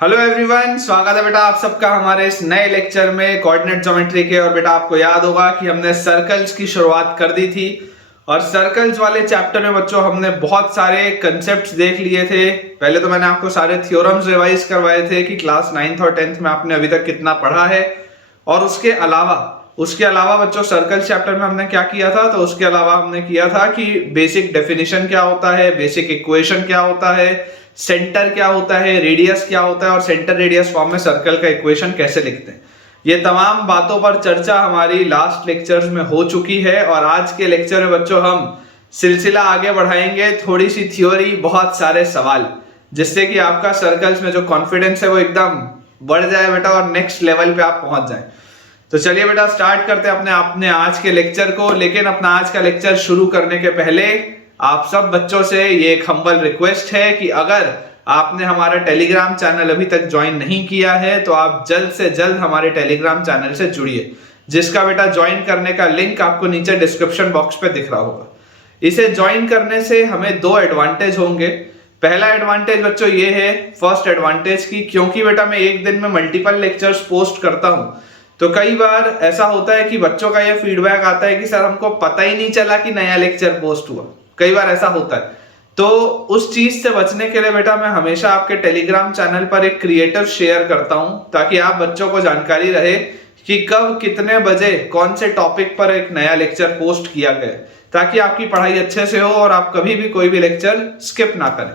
Hello everyone, स्वागत है बेटा आप सबका हमारे इस नए लेक्चर में कोऑर्डिनेट ज्योमेट्री के। और बेटा आपको याद होगा कि हमने सर्कल्स की शुरुआत कर दी थी और सर्कल्स वाले चैप्टर में बच्चों हमने बहुत सारे कंसेप्ट्स देख लिए थे। पहले तो मैंने आपको सारे थ्योरम्स रिवाइज करवाए थे कि क्लास 9th और 10th में आपने अभी तक कितना पढ़ा है। और उसके अलावा बच्चों सर्कल चैप्टर में हमने क्या किया था, तो उसके अलावा हमने किया था कि बेसिक डेफिनेशन क्या होता है, बेसिक इक्वेशन क्या होता है, सेंटर क्या होता है, रेडियस क्या होता है और सेंटर रेडियस फॉर्म में सर्कल का इक्वेशन कैसे लिखते हैं। ये तमाम बातों पर चर्चा हमारी लास्ट लेक्चर्स में हो चुकी है और आज के लेक्चर में बच्चों हम सिलसिला आगे बढ़ाएंगे। थोड़ी सी थ्योरी, बहुत सारे सवाल, जिससे कि आपका सर्कल्स में जो कॉन्फिडेंस है वो एकदम बढ़ जाए बेटा और नेक्स्ट लेवल पे आप पहुंच जाए। तो चलिए बेटा स्टार्ट करते हैं अपने आज के लेक्चर को। लेकिन अपना आज का लेक्चर शुरू करने के पहले आप सब बच्चों से ये एक हम्बल रिक्वेस्ट है कि अगर आपने हमारा टेलीग्राम चैनल अभी तक ज्वाइन नहीं किया है तो आप जल्द से जल्द हमारे टेलीग्राम चैनल से जुड़िए, जिसका बेटा ज्वाइन करने का लिंक आपको नीचे डिस्क्रिप्शन बॉक्स पे दिख रहा होगा। इसे ज्वाइन करने से हमें दो एडवांटेज होंगे। पहला एडवांटेज बच्चों ये है, फर्स्ट एडवांटेज की, क्योंकि बेटा मैं एक दिन में मल्टीपल लेक्चर्स पोस्ट करता हूं तो कई बार ऐसा होता है कि बच्चों का ये फीडबैक आता है कि सर हमको पता ही नहीं चला कि नया लेक्चर पोस्ट हुआ। कई बार ऐसा होता है। तो उस चीज से बचने के लिए बेटा मैं हमेशा आपके टेलीग्राम चैनल पर एक क्रिएटिव शेयर करता हूं, ताकि आप बच्चों को जानकारी रहे कि कब कितने बजे कौन से टॉपिक पर एक नया लेक्चर पोस्ट किया गया, ताकि आपकी पढ़ाई अच्छे से हो और आप कभी भी कोई भी लेक्चर स्किप ना करें।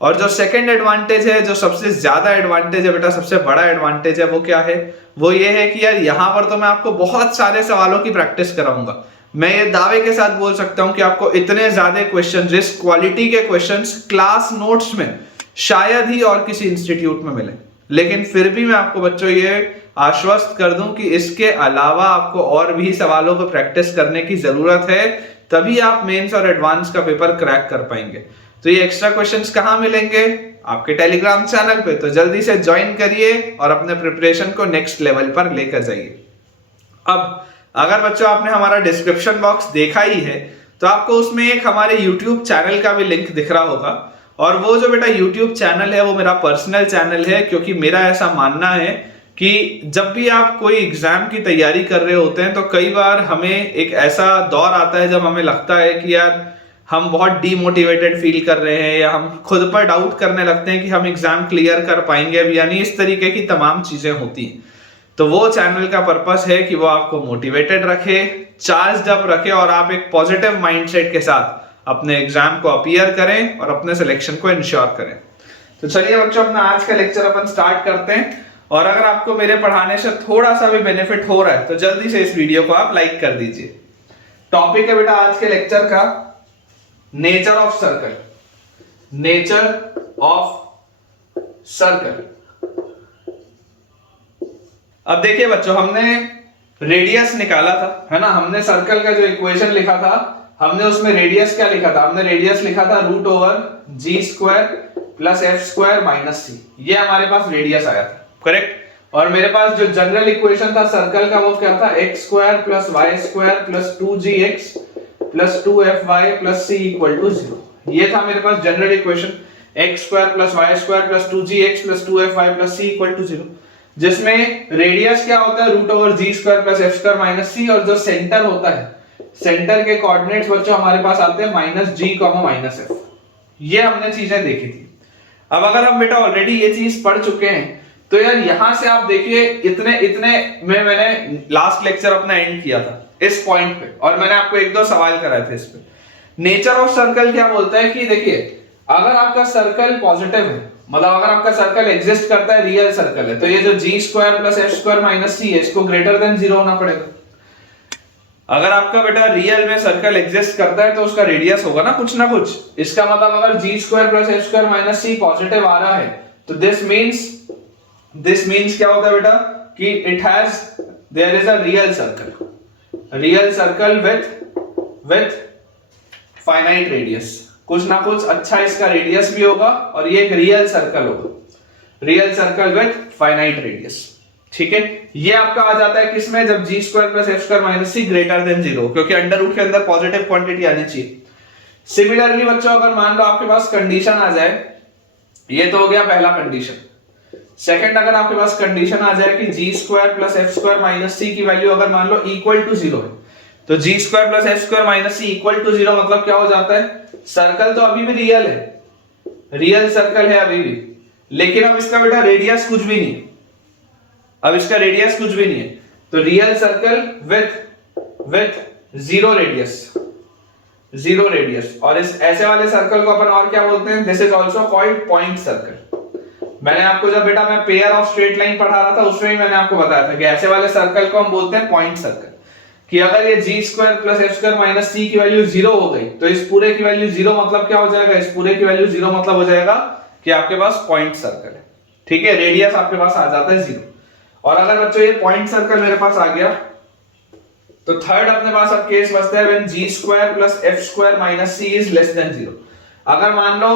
और जो सेकंड एडवांटेज है, जो सबसे ज्यादा एडवांटेज है बेटा, सबसे बड़ा एडवांटेज है, वो क्या है? वो ये है कि यार यहाँ पर तो मैं आपको बहुत सारे सवालों की प्रैक्टिस कराऊंगा। मैं ये दावे के साथ बोल सकता हूं कि आपको इतने ज्यादा क्वेश्चन, जिस क्वालिटी के क्वेश्चंस क्लास नोट्स में शायद ही और किसी इंस्टीट्यूट में मिले। लेकिन फिर भी मैं आपको बच्चों ये आश्वस्त कर दूं कि इसके अलावा आपको और भी सवालों को प्रैक्टिस करने की जरूरत है, तभी आप मेंस और एडवांस का पेपर क्रैक कर पाएंगे। तो ये एक्स्ट्रा क्वेश्चंस कहाँ मिलेंगे? आपके टेलीग्राम चैनल पे। तो जल्दी से ज्वाइन करिए और अपने प्रिपरेशन को नेक्स्ट लेवल पर लेकर जाइए। अब अगर बच्चों आपने हमारा डिस्क्रिप्शन बॉक्स देखा ही है तो आपको उसमें एक हमारे YouTube चैनल का भी लिंक दिख रहा होगा। और वो जो बेटा YouTube चैनल है वो मेरा पर्सनल चैनल है, क्योंकि मेरा ऐसा मानना है कि जब भी आप कोई एग्जाम की तैयारी कर रहे होते हैं तो कई बार हमें एक ऐसा दौर आता है जब हमें लगता है कि यार हम बहुत डीमोटिवेटेड फील कर रहे हैं, या हम खुद पर डाउट करने लगते हैं कि हम एग्जाम क्लियर कर पाएंगे, यानी इस तरीके की तमाम चीजें होती हैं। तो वो चैनल का पर्पस है कि वो आपको मोटिवेटेड रखे, चार्ज अप रखे और आप एक पॉजिटिव माइंडसेट के साथ अपने एग्जाम को अपीयर करें और अपने सिलेक्शन को इंश्योर करें। तो चलिए बच्चों अपना आज का लेक्चर अपन स्टार्ट करते हैं। और अगर आपको मेरे पढ़ाने से थोड़ा सा भी बेनिफिट हो रहा है तो जल्दी से इस वीडियो को आप लाइक कर दीजिए। टॉपिक है बेटा आज के लेक्चर का nature of circle. Nature of circle. अब देखिए बच्चों, हमने रेडियस निकाला था, है ना। हमने सर्कल का जो इक्वेशन लिखा था, हमने उसमें रेडियस क्या लिखा था? हमने रेडियस लिखा था √g² plus f² minus c। ये हमारे पास रेडियस आया था, करेक्ट। और मेरे पास जो जनरल इक्वेशन था सर्कल का वो क्या था? x² plus y² plus 2gx plus 2fy plus c equal to 0। ये था मेरे पास general equation, x² plus y² plus 2gx plus 2fy plus c equal to 0, जिसमें रेडियस क्या होता है? √g² plus f² minus c। और जो सेंटर होता है, सेंटर के कोऑर्डिनेट्स बच्चों हमारे पास आते हैं -g, -f। ये हमने चीजें देखी थी। अब अगर हम बेटा ऑलरेडी ये चीज पढ़ चुके हैं तो यार यहां से आप देखिए, इतने में मैंने लास्ट लेक्चर अपना एंड किया था इस पॉइंट पे, और मैंने आपको एक दो सवाल कराए थे इस पे। नेचर ऑफ सर्कल क्या बोलता है कि देखिए, अगर आपका सर्कल पॉजिटिव है, मतलब अगर आपका सर्कल एग्जिस्ट करता है, रियल सर्कल है, तो ये जो g² plus f² minus c है, इसको ग्रेटर देन 0 होना पड़ेगा। अगर आपका बेटा रियल में सर्कल एग्जिस्ट करता है तो उसका रेडियस होगा ना कुछ। इसका मतलब अगर g² plus f² minus c positive आ रहा है तो दिस मींस क्या होता है बेटा कि there is a real circle with finite radius. कुछ ना कुछ अच्छा इसका रेडियस भी होगा और ये एक रियल सर्कल होगा, real circle with finite radius. ठीक है, ये आपका आ जाता है किसमें? जब g² plus f² minus c greater than 0, क्योंकि अंडर रूट के अंदर पॉजिटिव क्वांटिटी आनी चाहिए। सिमिलरली बच्चों, अगर मान लो आपके पास कंडीशन आ जाए, ये तो हो गया पहला कंडीशन। सेकंड, अगर आपके पास कंडीशन आ जाए कि g square plus f square minus c की वैल्यू अगर मान लो इक्वल टू 0 है, तो g square plus f square minus c equal to 0 मतलब क्या हो जाता है, सर्कल तो अभी भी रियल है, रियल सर्कल है अभी भी, लेकिन अब इसका बेटा रेडियस कुछ भी नहीं है, अब इसका रेडियस कुछ भी नहीं है, तो real circle with zero radius. और इस ऐसे वाले सर्कल को अपन और क्या बोलते हैं, this is also called point circle. मैंने आपको जब बेटा मैं पेयर ऑफ स्ट्रेट लाइन पढ़ा रहा था उसमें ही मैंने आपको बताया था कि ऐसे वाले सर्कल को हम बोलते हैं पॉइंट सर्कल, कि अगर ये g square plus f square minus c की वैल्यू 0 हो गई तो इस पूरे की वैल्यू 0 मतलब क्या हो जाएगा, इस पूरे की वैल्यू 0 मतलब हो जाएगा कि आपके पास पॉइंट सर्कल है, ठीक है, रेडियस आपके पास आ जाता है 0। और अगर बच्चों ये पॉइंट सर्कल मेरे पास आ गया तो थर्ड अपने पास अब केस बचता है when g square plus f square minus c is less than 0। अगर मान लो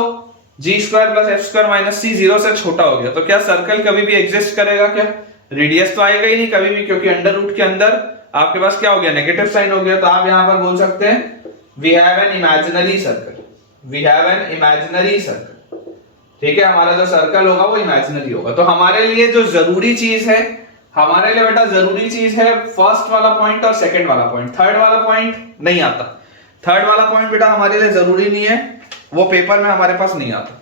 g square plus f square minus c 0 से छोटा हो गया तो क्या सर्कल कभी भी एग्जिस्ट करेगा, क्या रेडियस तो आएगा ही नहीं कभी भी, क्योंकि अंडर रूट के अंदर आपके पास क्या हो गया, नेगेटिव साइन हो गया। तो आप यहां पर बोल सकते हैं we have an imaginary circle, we have an imaginary circle, ठीक है, हमारा जो सर्कल होगा वो इमेजिनरी होगा। तो हमारे लिए जो जरूरी चीज है, हमारे लिए बेटा जरूरी चीज है फर्स्ट वाला पॉइंट और सेकंड वाला पॉइंट, थर्ड वाला पॉइंट नहीं आता। थर्ड वाला पॉइंट बेटा हमारे लिए जरूरी नहीं है, वो पेपर में हमारे पास नहीं आता।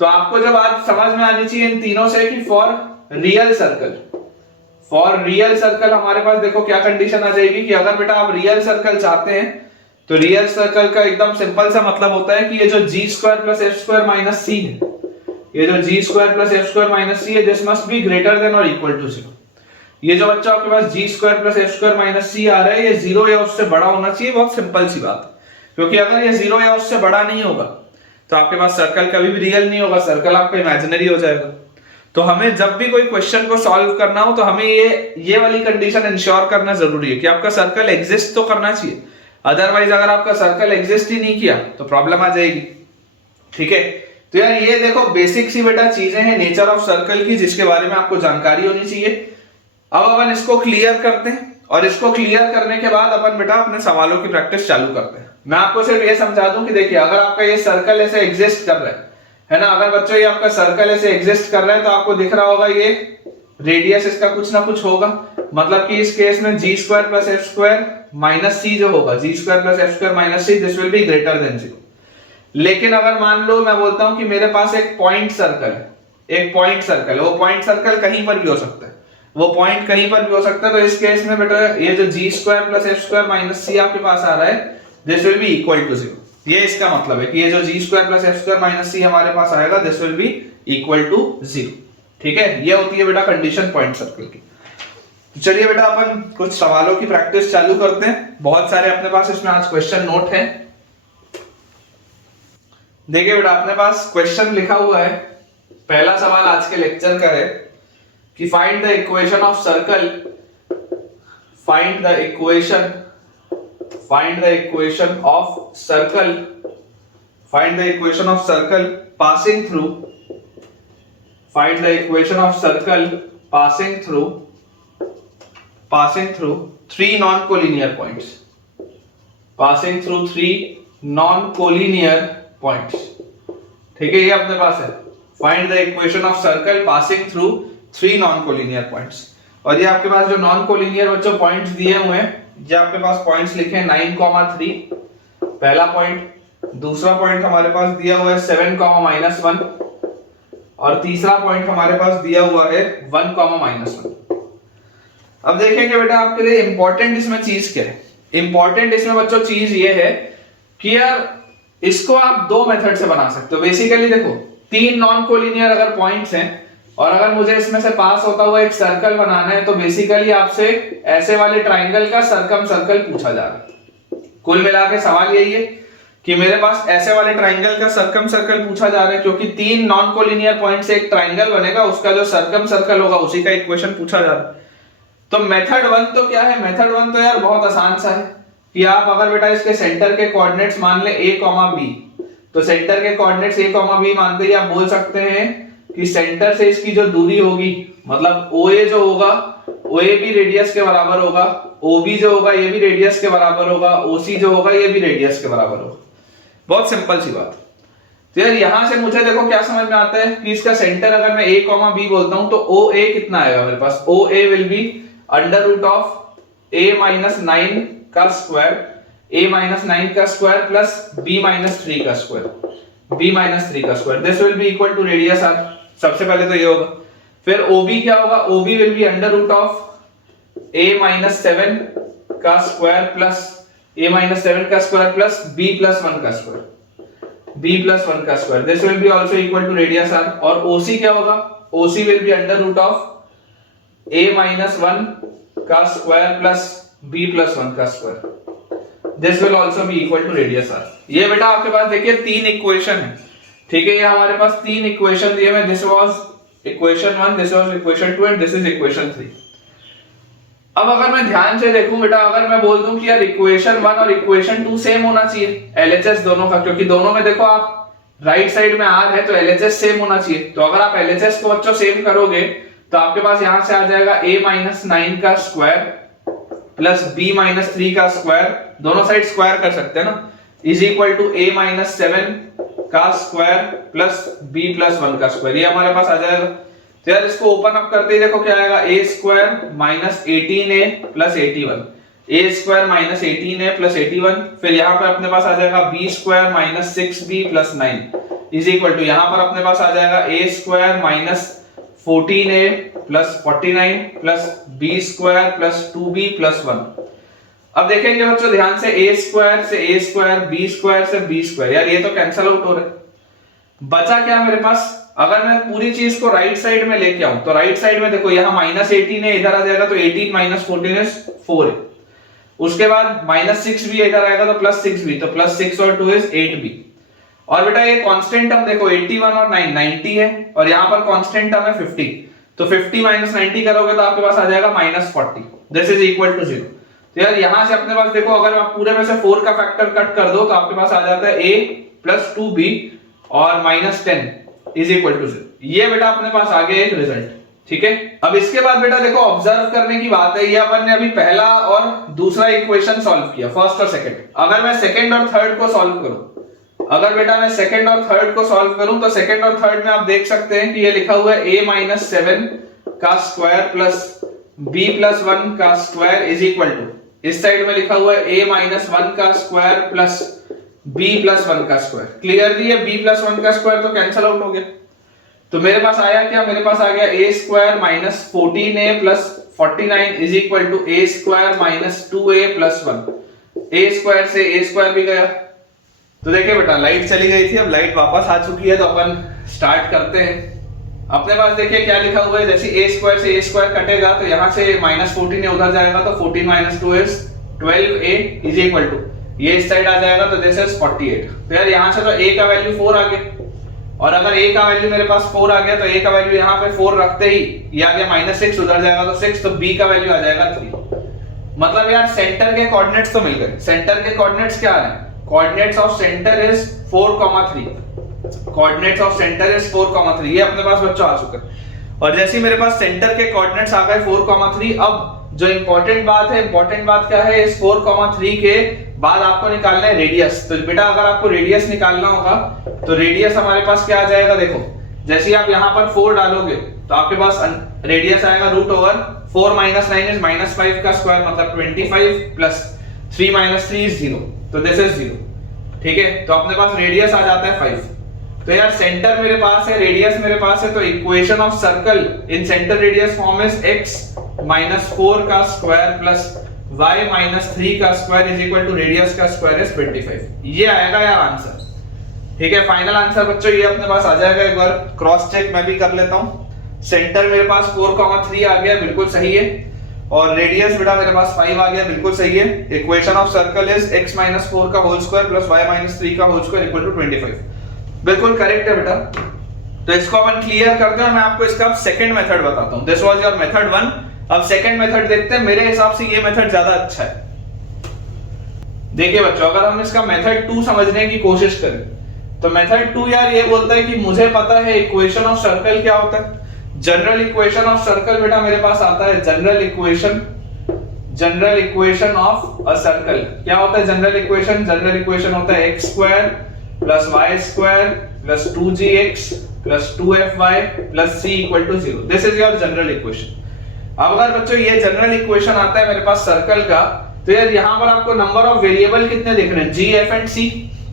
तो आपको जब आज समझ में आनी चाहिए इन तीनों से कि फॉर रियल सर्कल हमारे पास देखो क्या कंडीशन आ जाएगी कि अगर बेटा आप रियल सर्कल चाहते हैं तो रियल सर्कल का एकदम सिंपल सा मतलब होता है कि ये जो g square plus f square minus c है, ये जो g square plus f square minus c है, this must be greater than और इक्वल टू 0। ये जो बच्चा आपके पास g square plus f square minus c आ रहा है, ये 0 या उससे बड़ा होना चाहिए, बहुत सिंपल सी बात, क्योंकि अगर ये 0 या उससे बड़ा नहीं होगा तो आपके पास सर्कल कभी भी रियल नहीं होगा, सर्कल आपका इमेजिनरी हो जाएगा। तो हमें जब भी कोई क्वेश्चन को सॉल्व करना हो तो हमें ये वाली कंडीशन इंश्योर करना जरूरी है कि आपका सर्कल एग्जिस्ट तो करना चाहिए, अदरवाइज अगर आपका सर्कल एग्जिस्ट ही नहीं किया तो प्रॉब्लम आ जाएगी, ठीक है। तो यार ये देखो बेसिक सी बेटा चीजें हैं नेचर ऑफ सर्कल की जिसके बारे में आपको जानकारी होनी चाहिए। अब अपन इसको क्लियर करते हैं और इसको क्लियर करने के बाद अपन बेटा अपने सवालों की प्रैक्टिस चालू करते हैं। मैं आपको सिर्फ ये समझा दूं कि देखिए अगर आपका ये सर्कल ऐसे एग्जिस्ट कर रहा है ना, अगर बच्चों ये आपका सर्कल ऐसे एग्जिस्ट कर रहा है तो आपको दिख रहा होगा ये रेडियस इसका कुछ ना कुछ होगा, मतलब कि इस केस में g square plus f square minus c जो होगा, g square plus f square minus c, this will be greater than 0। लेकिन अगर मान लो मैं बोलता हूं कि मेरे पास एक पॉइंट सर्कल है, एक पॉइंट सर्कल है, वो पॉइंट सर्कल कहीं पर भी हो सकता है, वो पॉइंट कहीं पर भी हो सकता है, तो इस केस में बेटा ये जो g square plus f square minus c आपके पास आ रहा है, this will be equal to 0। ये इसका मतलब है कि ये जो g square plus f square minus c हमारे पास आएगा, this will be equal to 0, ठीक है। ये होती है बेटा कंडीशन पॉइंट सर्कल की। तो चलिए बेटा अपन कुछ सवालों की प्रैक्टिस चालू करते हैं। बहुत सारे अपने पास इसमें आज क्वेश्चन नोट है। देखिए बेटा अपने पास क्वेश्चन लिखा हुआ है, पहला सवाल आज के लेक्चर का है कि find the equation of circle, find the equation of circle, find the equation of circle passing through, find the equation of circle passing through three non-collinear points, passing through three non-collinear points, ठीक है, ये अपने पास है find the equation of circle passing through three non-collinear points. और ये आपके पास जो non-collinear बच्चों पॉइंट्स दिए हुए हैं, ये आपके पास पॉइंट्स लिखे हैं 9,3 पहला पॉइंट, दूसरा पॉइंट हमारे पास दिया हुआ है 7,-1 और तीसरा पॉइंट हमारे पास दिया हुआ है 1,-1। अब देखेंगे बेटा आपके लिए इंपॉर्टेंट इसमें चीज क्या है। इंपॉर्टेंट इसमें बच्चों चीज ये है कि यार इसको आप दो मेथड से बना सकते हो। बेसिकली देखो तीन नॉन कोलिनियर अगर पॉइंट्स हैं और अगर मुझे इसमें से पास होता हुआ एक सर्कल बनाना है तो बेसिकली आपसे ऐसे वाले ट्राइंगल का सर्कम सर्कल पूछा जा रहा है। कुल मिला के सवाल यही है कि मेरे पास ऐसे वाले ट्राइंगल का सर्कम सर्कल पूछा जा रहा है, क्योंकि तीन नॉन कोलिनियर पॉइंट से एक ट्राइंगल बनेगा, उसका जो सर्कम सर्कल होगा उसी का इक्वेशन पूछा जा रहा है। तो मेथड 1 तो क्या है, मेथड 1 तो यार बहुत आसान सा है कि आप अगर बेटा इसके सेंटर के कोऑर्डिनेट्स मान ले a, b, तो सेंटर के कोऑर्डिनेट्स a, b मानते ही आप बोल सकते हैं कि सेंटर से इसकी जो दूरी होगी, मतलब OA जो होगा OA भी रेडियस के बराबर होगा, OB जो होगा ये भी रेडियस के बराबर होगा, OC जो होगा ये भी रेडियस के बराबर होगा। बहुत सिंपल सी बात। तो यार यहां से मुझे देखो क्या समझ में आता है कि इसका सेंटर अगर मैं a कॉमा b बोलता हूं तो ओ ए कितना आएगा मेरे पास, O A will be under root of a minus 9 का स्क्वायर, a माइनस 9 का स्क्वायर प्लस b माइनस 3 का स्क्वायर, b माइनस 3 का square, this will be equal to radius r। सबसे पहले तो ये होगा, फिर OB क्या होगा, OB will be under root of a minus 7 का स्क्वायर प्लस a माइनस 7 का स्क्वायर प्लस b प्लस 1 का स्क्वायर, b प्लस 1 का square, this will be also equal to radius r। और OC क्या होगा, OC will be under root of a minus 1 का square plus b plus 1 का square, this will also be equal to radius r। ये बेटा आपके पास देखिए तीन इक्वेशन है, ठीक है, ये हमारे पास तीन इक्वेशन दिए हुए, this was equation 1, this was equation 2 and this is equation 3। अब अगर मैं ध्यान से देखूं बेटा, अगर मैं बोल दूं कि यार इक्वेशन 1 और इक्वेशन 2 सेम होना चाहिए LHS दोनों का, क्योंकि दोनों में देखो आप राइट साइड में r है तो LHS सेम होना चाहिए। तो अगर आप LHS को बच्चों सेम करोगे तो आपके पास यहां से आ जाएगा a माइनस 9 का स्क्वायर प्लस b माइनस 3 का स्क्वायर, दोनों साइड स्क्वायर कर सकते हैं ना, is equal to a minus 7 का स्क्वायर प्लस b प्लस 1 का स्क्वायर, ये हमारे पास आ जाएगा। तो यार इसको ओपन अप करते ही देखो क्या आएगा, a square minus 18a plus 81, a square minus 18a plus 81, फिर यहाँ पर अपने पास आ जाएगा b square minus 6b plus 9 is equal to यहाँ पर अपने पास आ जाएगा a square minus 14a plus 49 plus b square plus 2b plus 1। अब देखेंगे बच्चों ध्यान से, a स्क्वायर से a स्क्वायर, b स्क्वायर से b स्क्वायर, यार ये तो कैंसिल आउट हो रहा है, बचा क्या मेरे पास। अगर मैं पूरी चीज को राइट साइड में लेके आऊं तो राइट साइड में देखो यहाँ माइनस 18 है, इधर आ जाएगा तो 18 माइनस 14 इज 4 है, उसके बाद माइनस 6 भी इधर आएगा तो प्लस 6 भी, तो प्लस 6 और 2 इज 8b। और बेटा ये कांस्टेंट टर्म देखो 81 और 9 90 है, और यहाँ पर कांस्टेंट टर्म है 50, तो 50 माइनस 90 करोगे तो आपके पास आ जाएगा minus 40, this is equal to 0। तो यार यहां से अपने पास देखो अगर आप पूरे में से 4 का फैक्टर कट कर दो तो आपके पास आ जाता है a प्लस 2b और माइनस 10 इज इक्वल टू 0। ये बेटा अपने पास आ गया एक रिजल्ट, ठीक है। अब इसके बाद बेटा देखो ऑब्जर्व करने की बात है, ये अपन ने अभी पहला और दूसरा इक्वेशन सॉल्व किया, फर्स्ट और सेकंड। अगर मैं सेकंड और थर्ड को सॉल्व करूं, अगर बेटा मैं सेकंड और थर्ड को सॉल्व करूं तो सेकंड और थर्ड में आप देख सकते हैं कि ये लिखा हुआ है a माइनस 7 का स्क्वायर प्लस b प्लस 1 का स्क्वायर इज इक्वल टू, इस साइड में लिखा हुआ है a माइनस 1 का स्क्वायर प्लस b प्लस 1 का स्क्वायर। क्लियरली ये b प्लस 1 का स्क्वायर तो कैंसिल आउट हो गया, तो मेरे पास आया क्या, मेरे पास आ गया a square minus 14a plus 49 is equal to a square minus 2a plus 1। a square से a स्क्वायर भी गया, तो देखिए बेटा लाइट चली गई थी, अब लाइट वापस आ चुकी है, तो अपन स्टार्ट करते हैं। अपने पास देखिए क्या लिखा हुआ है, जैसे a स्क्वायर से a स्क्वायर कटेगा तो यहाँ से माइनस 14 उधर जाएगा तो 14 minus 2 is 12a is equal to, ये इस साइड आ जाएगा तो दिस इज 48। तो यार यहाँ से तो a का वैल्यू 4 आ गया, और अगर a का वैल्यू मेरे पास 4 आ गया तो a का वैल्यू यहाँ पे 4 रखते ही ये आ गया माइनस 6, उधर जाएगा तो 6, तो b का वैल्यू आ जाएगा 3। मतलब यार सेंटर के कोऑर्डिनेट्स तो मिल गए। सेंटर के कोऑर्डिनेट्स क्या आ रहे हैं, coordinates of centre is 4,3, coordinates of centre is 4,3, ये अपने पास बच्चों आ चुका है। और जैसे ही मेरे पास सेंटर के कोऑर्डिनेट्स आ गए 4,3, अब जो इंपॉर्टेंट बात है, इंपॉर्टेंट बात क्या है, इस 4,3 के बाद आपको निकालना है रेडियस। तो बेटा अगर आपको रेडियस निकालना होगा तो रेडियस हमारे पास क्या आ जाएगा, देखो जैसे ही आप यहाँ पर 4 डालोगे तो आपके पास रेडियस आएगा root over 4 minus 9 is minus 5 का स्क्वायर, मतलब 25 प्लस 3 माइनस 3 इज 0, तो दिस इज 0, ठीक है। तो अपने पास रेडियस आ जाता है 5। तो यार सेंटर मेरे पास है, रेडियस मेरे पास है, तो equation of circle in centre radius form is x minus 4 का स्क्वायर प्लस y माइनस 3 का square is equal to radius का स्क्वायर इज 25। ये आएगा यार आंसर, ठीक है। फाइनल आंसर बच्चों ये अपने पास आ जाएगा, एक बार क्रॉस चेक मैं भी कर लेता हूं। सेंटर मेरे पास 4,3 आ गया, बिल्कुल सही है, और रेडियस बेटा मेरे पास 5 आ गया, बिल्कुल सही है। Equation of circle is x minus 4 का whole square plus y minus 3 का होल स्क्वायर इक्वल टू 25, बिल्कुल करेक्ट है बेटा। तो इसको अपन क्लियर करते हैं, मैं आपको इसका अब सेकंड मेथड बताता हूं। दिस वाज योर मेथड 1, अब सेकंड मेथड देखते हैं। मेरे हिसाब से ये मेथड ज्यादा अच्छा है। देखिए बच्चों, अगर हम इसका मेथड 2 समझने की कोशिश करें तो मेथड 2 यार ये बोलता है कि मुझे पता है इक्वेशन ऑफ सर्कल क्या होता है। जनरल इक्वेशन ऑफ सर्कल बेटा मेरे पास आता है general equation of a circle. क्या होता है जनरल इक्वेशन? जनरल इक्वेशन होता है x square plus Y square plus 2gx plus 2fy plus c equal to 0। This is your general equation. अब अगर बच्चों ये जनरल इक्वेशन आता है मेरे पास सर्कल का, तो यार यहाँ पर आपको नंबर ऑफ वेरिएबल कितने दिख रहे हैं, g, f and c,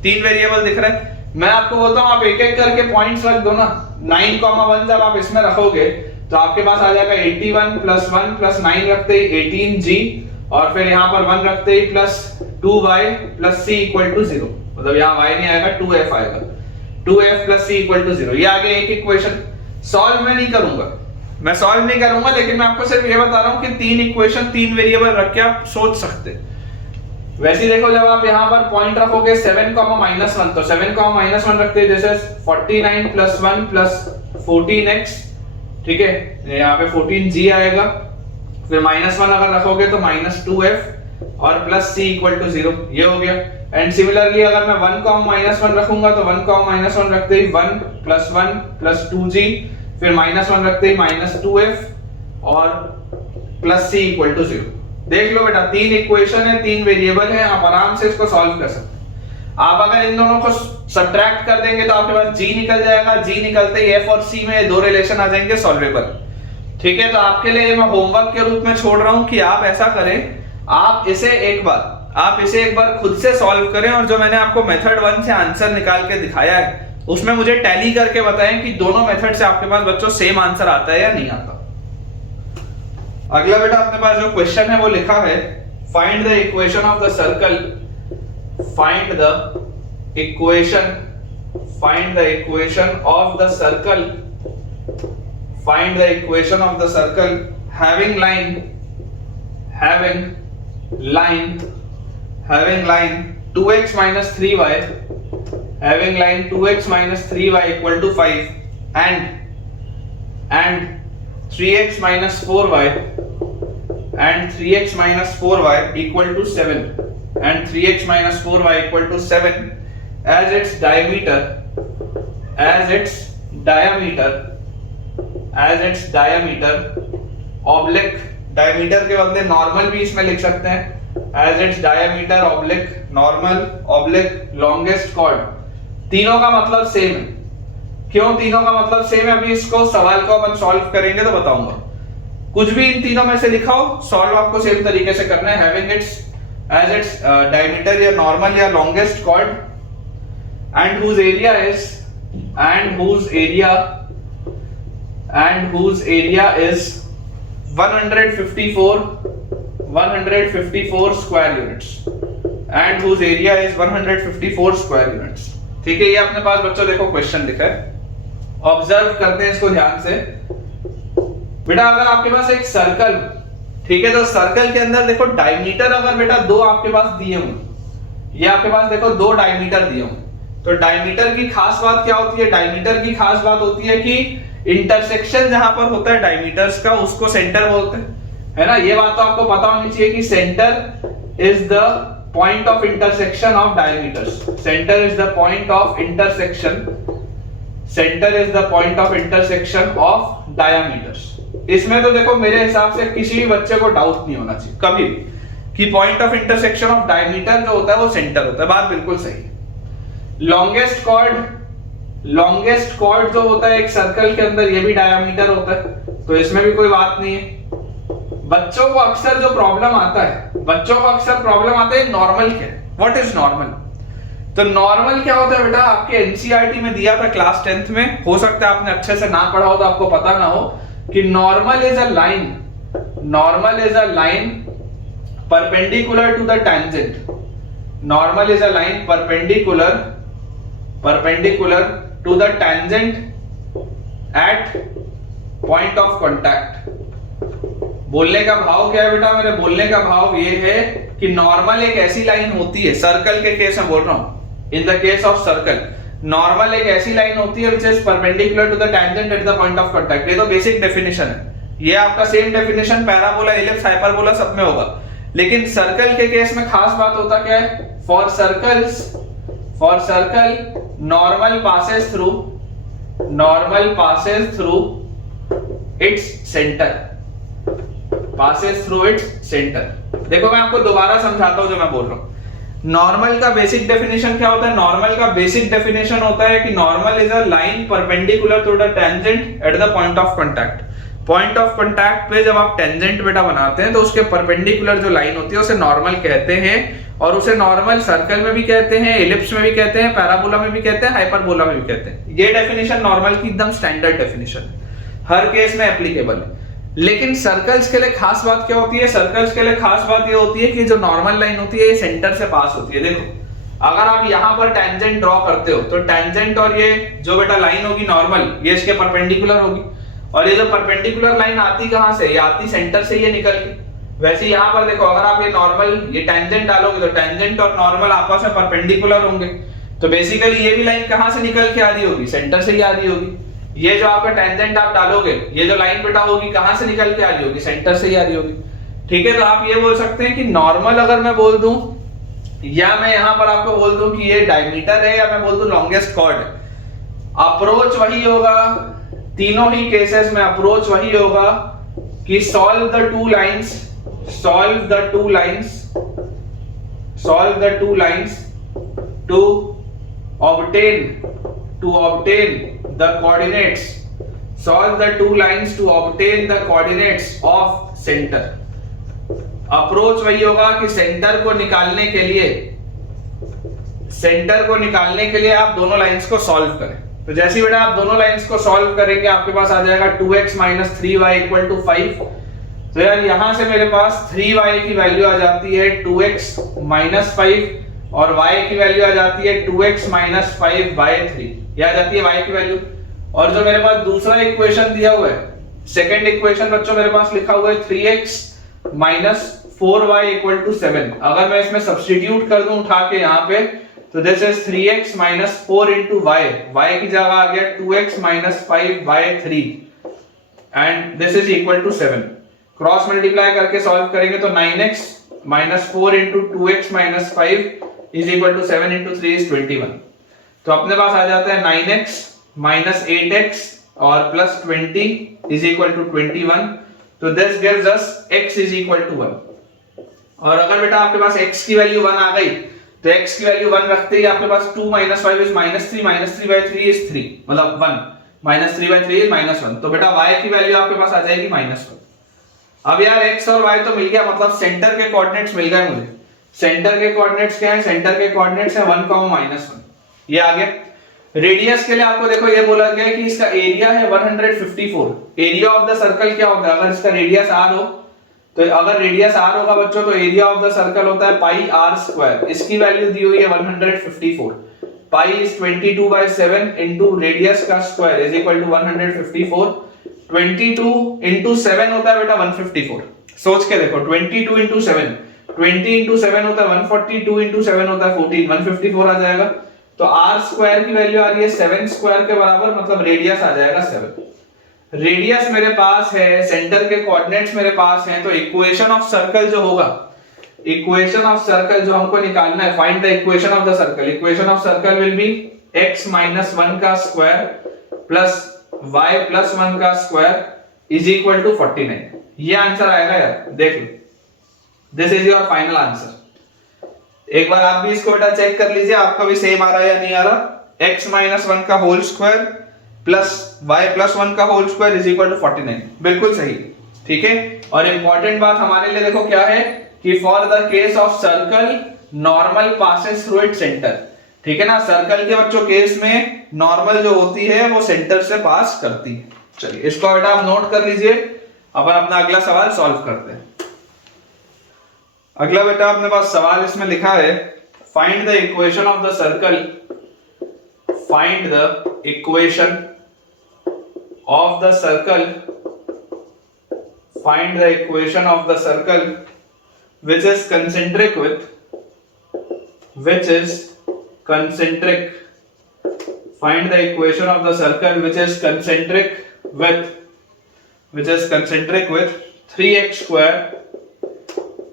3 variable दिख रहे हैं। मैं आपको बोलता हूँ आप एक एक करके पॉइंट्स रख दो ना। 9,1 जब आप इसमें रखोगे तो आपके पास आ जाएगा 81 प्लस 1 प्लस 9 रखते ही 18g, और फिर यहाँ पर 1 रखते ही plus 2y plus c equal to 0। मतलब यहाँ y नहीं आएगा, 2f आएगा, 2f plus c equal to 0। ये आगे एक इक्वेशन। सॉल्व मैं नहीं करूंगा, मैं सॉल्व नहीं करूंगा, लेकिन मैं आपको सिर्फ ये बता रहा हूं कि 3 इक्वेशन 3 वेरिएबल रख के आप सोच सकते। वैसे ही देखो, जब आप यहां पर पॉइंट रखोगे 7, -1, तो 7, -1 रखते हैं, जैसे 49 प्लस 1 प्लस 14x, ठीक है, यहाँ पे 14g आएगा। फिर -1 अगर रखोगे तो -2f और प्लस c इक्वल टू 0, ये हो गया। एंड सिमिलरली अगर मैं 1, -1 रखूंगा तो 1, -1 रखते ही 1 प्लस 2g, फिर -1 रखते ही -2f और प्लस c इक्वल टू 0। देख लो बेटा, 3 इक्वेशन है, 3 वेरिएबल है, आप आराम से इसको सॉल्व कर सकते हैं। आप अगर इन दोनों को सब्ट्रैक्ट कर देंगे तो आपके पास g निकल जाएगा, g निकलते ही f और c में 2 रिलेशन आ जाएंगे सॉल्वेबल। ठीक है, तो आपके लिए मैं होमवर्क के रूप में छोड़ रहा हूं कि आप ऐसा करें, आप इसे एक बार खुद से सॉल्व करें, और जो मैंने आपको मेथड 1 से आंसर निकाल के दिखाया है उसमें मुझे टैली करके बताएं कि दोनों मेथड से आपके पास बच्चों सेम आंसर आता है या नहीं आता। अगला बेटा अपने पास जो क्वेश्चन है वो लिखा है, find the equation of the circle, find the equation of the circle, find the equation of the circle having line 2x minus 3y, having line 2x minus 3y equal to 5 and 3x minus 4y and 3x minus 4y equal to 7 and 3x minus 4y equal to 7 as its diameter oblique, diameter के बदले normal भी इसमें लिख सकते हैं, as its diameter oblique normal oblique longest chord। तीनों का मतलब सेम है। क्यों तीनों का मतलब सेम है, अभी इसको सवाल को अपन सॉल्व करेंगे तो बताऊंगा। कुछ भी इन तीनों में से लिखा हो, सॉल्व आपको सेम तरीके से करना है। having its as its diameter या नॉर्मल या longest chord and whose area is 154 square units and whose area is 154 square units। ठीक है, ये अपने पास बच्चों देखो क्वेश्चन लिखा है, ऑब्जर्व करते हैं इसको ध्यान से। बेटा अगर आपके पास एक सर्कल, ठीक है, तो सर्कल के अंदर देखो डायमीटर अगर बेटा 2 आपके पास दिए हों, ये आपके पास देखो 2 डायमीटर दिए हों, तो डायमीटर की खास बात क्या होती है, डायमीटर की खास बात होती है कि इंटरसेक्शन जहां पर होता है डायमीटर्स का उसको सेंटर बोलते हैं, है ना। ये बात तो आपको पता होनी चाहिए कि centre is the point of intersection of diameters, centre is the point of intersection of diameters. इसमें तो देखो मेरे हिसाब से किसी भी बच्चे को डाउट नहीं होना चाहिए कभी भी कि point of intersection of diameter जो होता है वो सेंटर होता है, बात बिल्कुल सही। लॉन्गेस्ट कॉर्ड जो होता है एक सर्कल के अंदर, ये भी डायमीटर होता है, तो इसमें भी कोई बात नहीं है। बच्चों को अक्सर जो प्रॉब्लम आता है, नॉर्मल क्या है, व्हाट इज नॉर्मल। तो नॉर्मल क्या होता है बेटा, आपके एनसीईआरटी में दिया था क्लास 10th में, हो सकता है आपने अच्छे से ना पढ़ा हो तो आपको पता ना हो कि normal is a line perpendicular to the tangent, normal is a line perpendicular to the tangent at point of contact। बोलने का भाव क्या है बेटा, मेरे बोलने का भाव ये है कि नॉर्मल एक ऐसी लाइन होती है, सर्कल के केस में बोल रहा हूं, in the case of circle normal एक ऐसी लाइन होती है which is perpendicular to the tangent at the point of contact। ये तो बेसिक डेफिनेशन है, ये आपका same definition parabola, ellipse, hyperbola सब में होगा, लेकिन सर्कल के केस में खास बात होता क्या है, for circle normal passes through its center, देखो मैं आपको दोबारा समझाता हूं जो मैं बोल रहा हूं। नॉर्मल का बेसिक डेफिनेशन क्या होता है? नॉर्मल का बेसिक डेफिनेशन होता है कि normal is a line perpendicular to the tangent at the point of contact. Point of contact पे जब आप टेंजेंट बेटा बनाते हैं तो उसके परपेंडिकुलर जो लाइन होती है उसे नॉर्मल कहते हैं, और उसे नॉर्मल सर्कल में भी कहते हैं, इलिप्स में भी कहते हैं, पैराबोला में भी कहते हैं, हाइपरबोला में भी कहते हैं। ये डेफिनेशन नॉर्मल की एकदम स्टैंडर्ड डेफिनेशन है, हर केस में एप्लीकेबल है। लेकिन सर्कल्स के लिए खास बात क्या होती है? सर्कल्स के लिए खास बात ये होती है कि जो नॉर्मल लाइन होती है ये सेंटर से पास होती है। देखो, अगर आप यहाँ पर टेंजेंट ड्रॉ करते हो तो टेंजेंट और ये जो बेटा लाइन होगी नॉर्मल, ये इसके परपेंडिकुलर होगी, और ये जो परपेंडिकुलर लाइन आती कहां से? ये आती सेंटर से, ये निकल के। वैसे यहाँ पर देखो, अगर आप ये नॉर्मल, ये टेंजेंट डालोगे तो टेंजेंट और नॉर्मल आपस में परपेंडिकुलर होंगे, तो बेसिकली ये भी लाइन कहां से निकल के आ रही होगी? सेंटर से ही आ रही होगी। ये जो आपका टेंजेंट आप डालोगे, ये जो लाइन बेटा होगी कहां से निकल के आ रही होगी? सेंटर से ही आ रही होगी। ठीक है, तो आप ये बोल सकते हैं कि नॉर्मल अगर मैं बोल दूं, या मैं यहां पर आपको बोल दूं कि ये डायमीटर है, या मैं बोल दूं लॉन्गेस्ट कॉर्ड, अप्रोच वही होगा, तीनों ही केसेस में अप्रोच वही होगा कि solve the two lines to obtain the coordinates, solve the two lines to obtain the coordinates of center। Approach वही होगा कि सेंटर को निकालने के लिए आप दोनों लाइंस को सॉल्व करें। तो जैसे बेटा आप दोनों लाइंस को सॉल्व करेंगे, आपके पास आ जाएगा 2x - 3y = 5। तो यार यहां से मेरे पास 3y की वैल्यू आ जाती है 2x - 5, और y की वैल्यू आ जाती है 2x - 5/3, ये आ जाती है y की वैल्यू। और जो मेरे पास दूसरा इक्वेशन दिया हुआ है, सेकंड इक्वेशन बच्चों मेरे पास लिखा हुआ है 3x - 4y = 7। अगर मैं इसमें सब्स्टिट्यूट कर दूं उठा के यहाँ पे, तो दिस इज 3x - 4 × y की जगह आ गया 2x - 5/3, and this is equal to 7। Cross multiply करके सॉल्व करेंगे तो 9x - 4 × 2x - 5 is equal to 7 × 3 is 21। तो अपने पास आ जाता है 9x - 8x और +20 is equal to 21। तो this gives us x is equal to 1। और अगर बेटा आपके पास x की वैल्यू 1 आ गई, तो x की वैल्यू 1 रखते ही आपके पास 2 - 5 is -3, -3/3 is 3, मतलब 1, -3/3 is -1। तो बेटा y की वैल्यू आपके पास आ जाएगी -1। अब यार x और y तो मिल गया, मतलब सेंटर के कोऑर्डिनेट्स मिल गए मुझे। सेंटर के कोऑर्डिनेट्स क्या है? सेंटर के कोऑर्डिनेट्स है 1, -1, ये आ गया। रेडियस के लिए आपको देखो ये बोला गया कि इसका एरिया है 154। एरिया ऑफ द सर्कल क्या होता है? अगर इसका रेडियस r हो, तो अगर रेडियस r होगा बच्चों, तो एरिया ऑफ द सर्कल होता है πr²। इसकी वैल्यू दी हुई है 154। पाई इज 22/7 इनटू रेडियस का स्क्वायर इज इक्वल टू 154। 22 × 7 होता है बेटा 154। सोच के देखो, 22 × 7, 20 × 7 होता है 140, 2 × 7 होता है 14, 154 आ जाएगा। तो r² की वैल्यू आ रही है 7² के बराबर, मतलब रेडियस आ जाएगा 7। रेडियस मेरे पास है, सेंटर के कोऑर्डिनेट्स मेरे पास हैं, तो इक्वेशन ऑफ सर्कल जो होगा, इक्वेशन ऑफ सर्कल जो हमको निकालना है, find the equation of the circle. Equation of circle will be x - 1 का स्क्वायर प्लस y + 1 का स्क्वायर इज इक्वल टू 49। ये आंसर आएगा यार, देख लो, this is your final answer. एक बार आप भी इसको बेटा चेक कर लीजिए, आपका भी सेम आ रहा है या नहीं आ रहा। x - 1 का होल स्क्वायर प्लस y + 1 का whole square is equal to 49, बिल्कुल सही। ठीक है, और इंपॉर्टेंट बात हमारे लिए देखो क्या है कि for the case of circle normal passes through its centre. ठीक है ना, सर्कल के बच्चों केस में नॉर्मल जो होती है वो सेंटर से पास करती है। चलिए इसको बेटा आप नोट कर लीजिए, अपन अपना अगला सवाल सॉल्व करते हैं। अगला बेटा अपने पास सवाल इसमें लिखा है, find the equation of the circle, find the equation of the circle, find the equation of the circle which is concentric with, which is concentric, find the equation of the circle which is concentric with, which is concentric with 3x²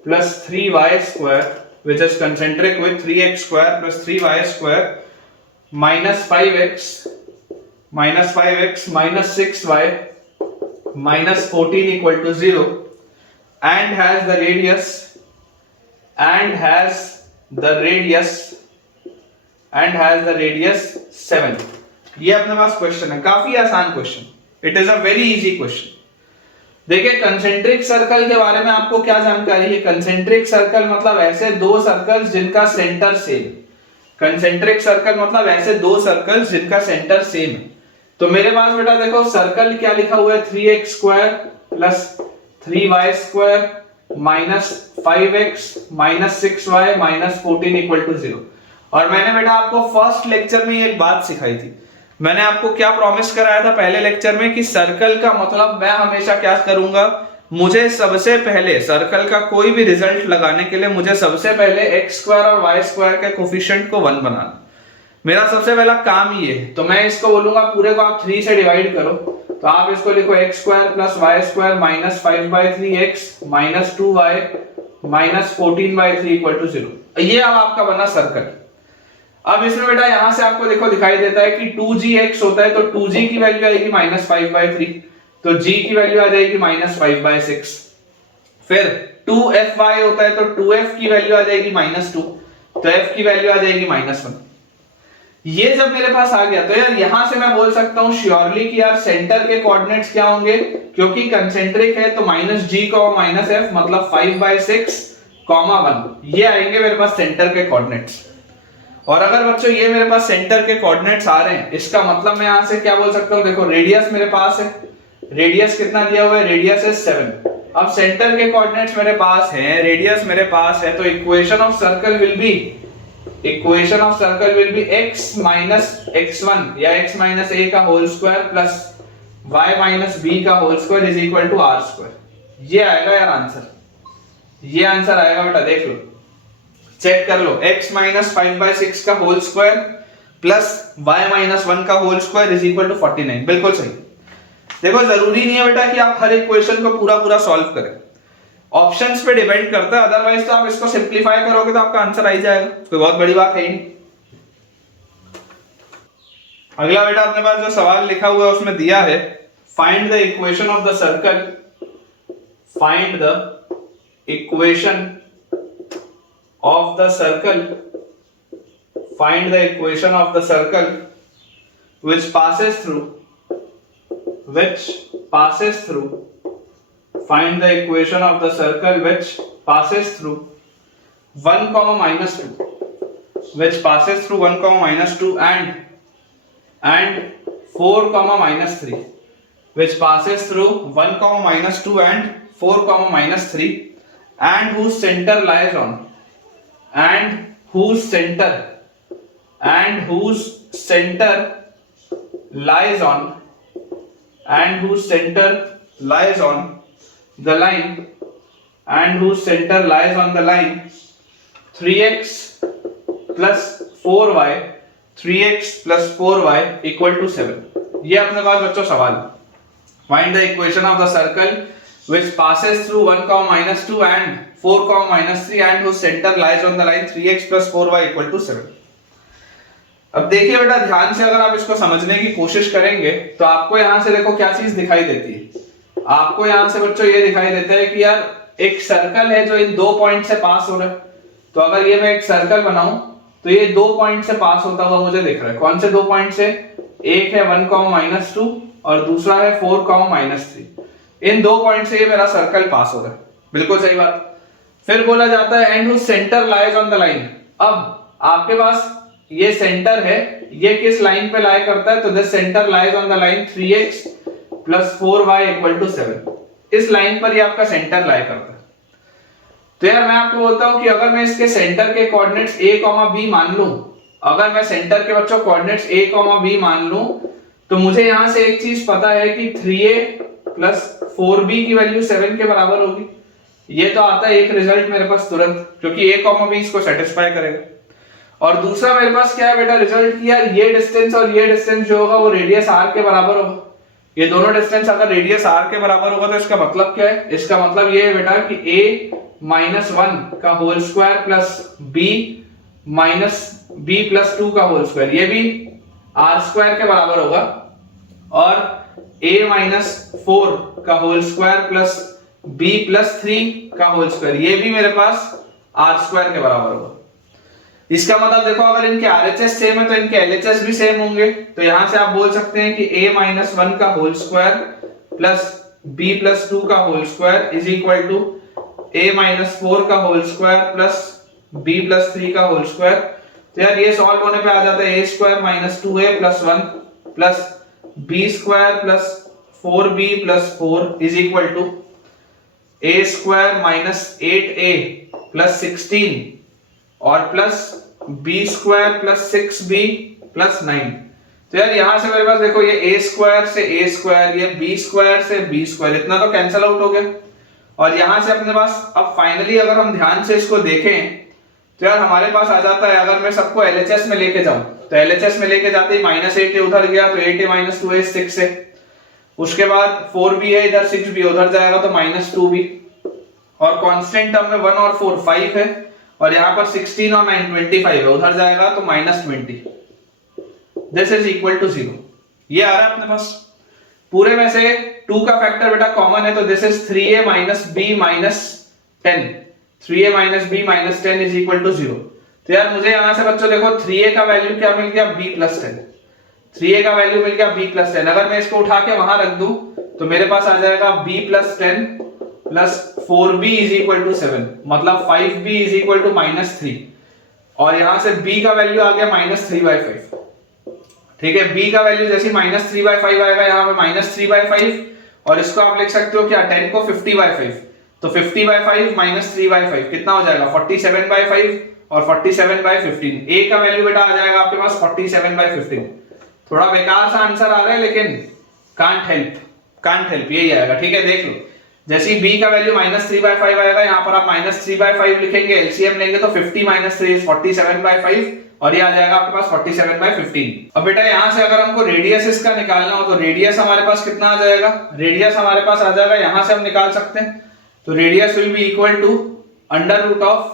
plus 3y², which is concentric with 3x² plus 3y² minus 5x minus 6y minus 14 equal to 0, and has the radius the radius and has the radius 7। ये अपने पास question है, काफी आसान question, it is a very easy question. देखिए concentric circle के बारे में आपको क्या जानकारी है? कंसेंट्रिक सर्कल मतलब ऐसे दो सर्कल्स जिनका सेंटर सेम। कंसेंट्रिक सर्कल मतलब ऐसे दो सर्कल्स जिनका सेंटर सेम है। तो मेरे पास बेटा देखो सर्कल क्या लिखा हुआ है, 3x square plus 3y square minus 5x minus 6y minus 14 equal to 0। और मैंने बेटा आपको फर्स्ट लेक्चर में एक बात सिखाई थी। मैंने आपको क्या प्रॉमिस कराया था पहले लेक्चर में कि सर्कल का मतलब मैं हमेशा क्या करूंगा, मुझे सबसे पहले सर्कल का कोई भी रिजल्ट लगाने के लिए मुझे सबसे पहले एक्स स्क्वायर और वाई स्क्वायर के कोफिशिएंट को 1 बनाना। मेरा सबसे पहला काम ये है। तो मैं इसको बोलूंगा पूरे को आप 3 से डिवाइड करो। तो आप इसको लिखो X square plus Y square minus 5/3x minus 2y minus 14/3 equal to 0। ये अब आपका बना सर्कल। अब इसमें बेटा यहां से आपको देखो दिखाई देता है कि 2gx होता है, तो 2g की वैल्यू आएगी माइनस 5/3, तो g की वैल्यू आ जाएगी माइनस 5/6। फिर 2fy होता है, तो 2f की वैल्यू आ जाएगी माइनस 2, तो f की वैल्यू आ जाएगी माइनस 1। ये जब मेरे पास आ गया तो यार यहां से मैं बोल सकता हूं श्योरली कि यार सेंटर के कोऑर्डिनेट्स क्या होंगे, क्योंकि कंसेंट्रिक है तो माइनस g माइनस f मतलब 5/6, 1 ये आएंगे मेरे पास सेंटर के कोऑर्डिनेट्स। और अगर बच्चों ये मेरे पास सेंटर के कोऑर्डिनेट्स आ रहे हैं, इसका मतलब मैं यहां से क्या बोल सकता हूं, देखो रेडियस मेरे पास है, रेडियस कितना दिया हुआ है, रेडियस है 7। अब सेंटर के कोऑर्डिनेट्स मेरे पास हैं, रेडियस मेरे पास है, तो equation of circle will be x minus x1 या x माइनस a का whole square plus y minus b का whole square is equal to r square. ये आएगा यार आंसर, ये आंसर आएगा बेटा, देख लो चेक कर लो, x माइनस 5/6 का whole square plus y minus 1 का whole square is equal to 49। बिल्कुल सही। देखो जरूरी नहीं है बेटा कि आप हर इक्वेशन को पूरा सॉल्व करें, ऑप्शंस पे डिपेंड करता है, अदरवाइज तो आप इसको सिंपलीफाई करोगे तो आपका आंसर आ ही जाएगा, कोई बहुत बड़ी बात है ही नहीं। अगला बेटा अपने पास जो सवाल लिखा हुआ है उसमें दिया है find the equation of the circle, find the equation of the circle, find the equation of the circle which passes through, find the equation of the circle which passes through 1 comma minus 2, which passes through 1 comma minus 2 and 4 comma minus 3, which passes through 1 comma minus 2 and 4 comma minus 3 and whose center lies on, and whose center lies on the line, and whose center lies on the line 3x plus 4y equal to 7। ये अपने पास बच्चों सवाल, find the equation of the circle which passes through 1 comma minus 2 and 4 comma minus 3 and whose center lies on the line 3x plus 4y equal to 7। अब देखिए बेटा ध्यान से अगर आप इसको समझने की कोशिश करेंगे तो आपको यहां से देखो क्या चीज दिखाई देती है, आपको यहां से बच्चों ये दिखाई देता है कि यार एक सर्कल है जो इन 2 पॉइंट से पास हो रहा है। तो अगर ये मैं एक सर्कल बनाऊं तो ये 2 पॉइंट से पास होता हुआ मुझे दिख रहा है। कौन से 2 पॉइंट से? एक है 1 comma minus 2 और दूसरा है 4 comma minus 3। इन 2 पॉइंट से ये मेरा सर्कल पास हो रहा है, बिल्कुल सही बात। फिर बोला जाता है and whose center lies on the line। अब आपके पास ये सेंटर है, ये किस लाइन पे लाई करता है, तो this centre lies on the line 3x plus 4y equal to 7। इस लाइन पर ये आपका सेंटर लाई करता है। तो यार मैं आपको बोलता हूं कि अगर मैं इसके सेंटर के कोऑर्डिनेट्स a, b मान लूं, अगर मैं सेंटर के बच्चों कोऑर्डिनेट्स a, b मान लूं, तो मुझे यहां से एक चीज पता है कि 3a plus 4b की वैल्यू 7 के बराबर होगी। ये तो आता है एक रिजल्ट मेरे पास तुरंत, क्योंकि a, b इसको सेटिस्फाई करेगा। और दूसरा मेरे पास क्या है बेटा रिजल्ट की, यार ये डिस्टेंस और ये डिस्टेंस जो होगा वो रेडियस r के बराबर होगा। ये दोनों डिस्टेंस अगर रेडियस r के बराबर होगा तो इसका मतलब क्या है, इसका मतलब ये है बेटा कि a माइनस 1 का whole square plus b minus b plus 2 का होल स्क्वायर, ये भी r स्क्वायर के बराबर होगा। और a माइनस 4 का whole square plus b plus 3 का होल स्क्वायर, ये भी मेरे पास r स्क्वायर के बराबर होगा। इसका मतलब देखो अगर इनके आरएचएस सेम है तो इनके एलएचएस भी सेम होंगे। तो यहां से आप बोल सकते हैं कि a-1 का होल स्क्वायर प्लस b+2 का whole square is equal to a-4 का होल स्क्वायर प्लस b+3 का होल स्क्वायर। तो यार ये सॉल्व होने पे आ जाता है a square minus 2a plus 1 plus b square plus 4b plus 4 is equal to a square minus 8a plus 16 और plus b square plus 6b plus 9। तो यार यहां से मेरे पास देखो ये a स्क्वायर से a स्क्वायर, ये b स्क्वायर से b स्क्वायर, इतना तो कैंसिल आउट हो गया। और यहां से अपने पास अब फाइनली अगर हम ध्यान से इसको देखें तो यार हमारे पास आ जाता है, अगर मैं सबको एलएचएस में लेके जाऊं तो एलएचएस में लेके जाते ही -8 उधर गया तो 8a माइनस 2a 6 है। उसके बाद 4b है इधर, 6b उधर जाएगा तो -2b, और कांस्टेंट टर्म में 1 और 4 5 है, और यहां पर 16 और 9 25 है, उधर जाएगा तो -20। This is equal to 0। ये आ रहा है अपने पास। पूरे में से 2 का फैक्टर बेटा कॉमन है तो this is 3a minus b minus 10, 3a minus b minus 10 is equal to 0। तो यार मुझे यहां से बच्चों देखो 3a का वैल्यू क्या मिल गया, b प्लस 10, 3a का वैल्यू मिल गया b प्लस 10। अगर मैं इसको उठा के वहां रख दूं तो मेरे पास आ जाएगा b plus 10 plus 4b is equal to 7, मतलब 5b इज इक्वल टू -3, और यहां से b का वैल्यू आ गया -3/5। ठीक है, b का वैल्यू जैसे -3/5 आएगा यहाँ पे -3/5, और इसको आप लिख सकते हो क्या, 10 को 50/5, तो 50/5 -3/5 कितना हो जाएगा 47/5, और 47/15 a का वैल्यू बेटा आ जाएगा आपके पास 47/15। थोड़ा बेकार सा आंसर आ रहा है लेकिन कांट हेल्प यही आएगा। ठीक है, देख लो, जैसे ही b का वैल्यू -3/5 आएगा यहाँ पर आप -3/5 लिखेंगे, एलसीएम लेंगे तो 50 - 3 इज 47/5, और ये आ जाएगा आपके पास 47/15। अब बेटा यहाँ से अगर हमको रेडियस इसका निकालना हो तो रेडियस हमारे पास कितना आ जाएगा, रेडियस हमारे पास आ जाएगा, यहां से हम निकाल सकते हैं, तो radius will be equal to under root of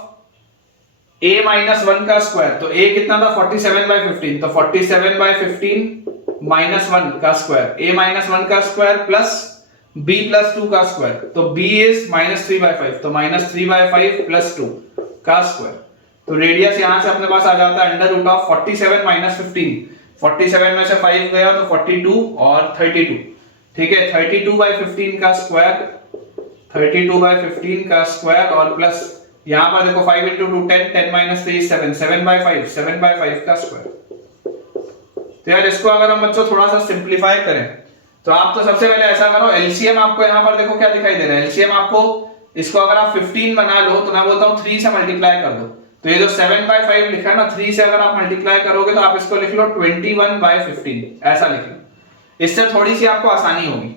a-1 का स्क्वायर। तो a कितना था 47/15, तो 47/15 -1 का स्क्वायर, a-1 का स्क्वायर प्लस b+2 का स्क्वायर, तो b इज -3/5, तो -3/5 प्लस 2 का स्क्वायर। तो रेडियस यहां से अपने पास आ जाता है अंडर रूट ऑफ 47 - 15, 47 में से 5 गया तो 42 और 32। ठीक है, 32/15 का स्क्वायर, 32/15 का स्क्वायर, और प्लस यहां पर देखो 5 × 2 10, 10 - 3 7, 7/5, 7/5 का स्क्वायर। तो यार इसको अगर हम बच्चों थोड़ा सा सिंपलीफाई करें तो आप तो सबसे पहले ऐसा करो, एलसीएम आपको यहां पर देखो क्या दिखाई दे रहा है, एलसीएम आपको इसको अगर आप 15 बना लो तो मैं बोलता हूं 3 से मल्टीप्लाई कर दो। तो ये जो 7/5 लिखा है ना, 3 से अगर आप मल्टीप्लाई करोगे तो आप इसको लिख लो 21/15, ऐसा लिख लो, इससे थोड़ी सी आपको आसानी होगी।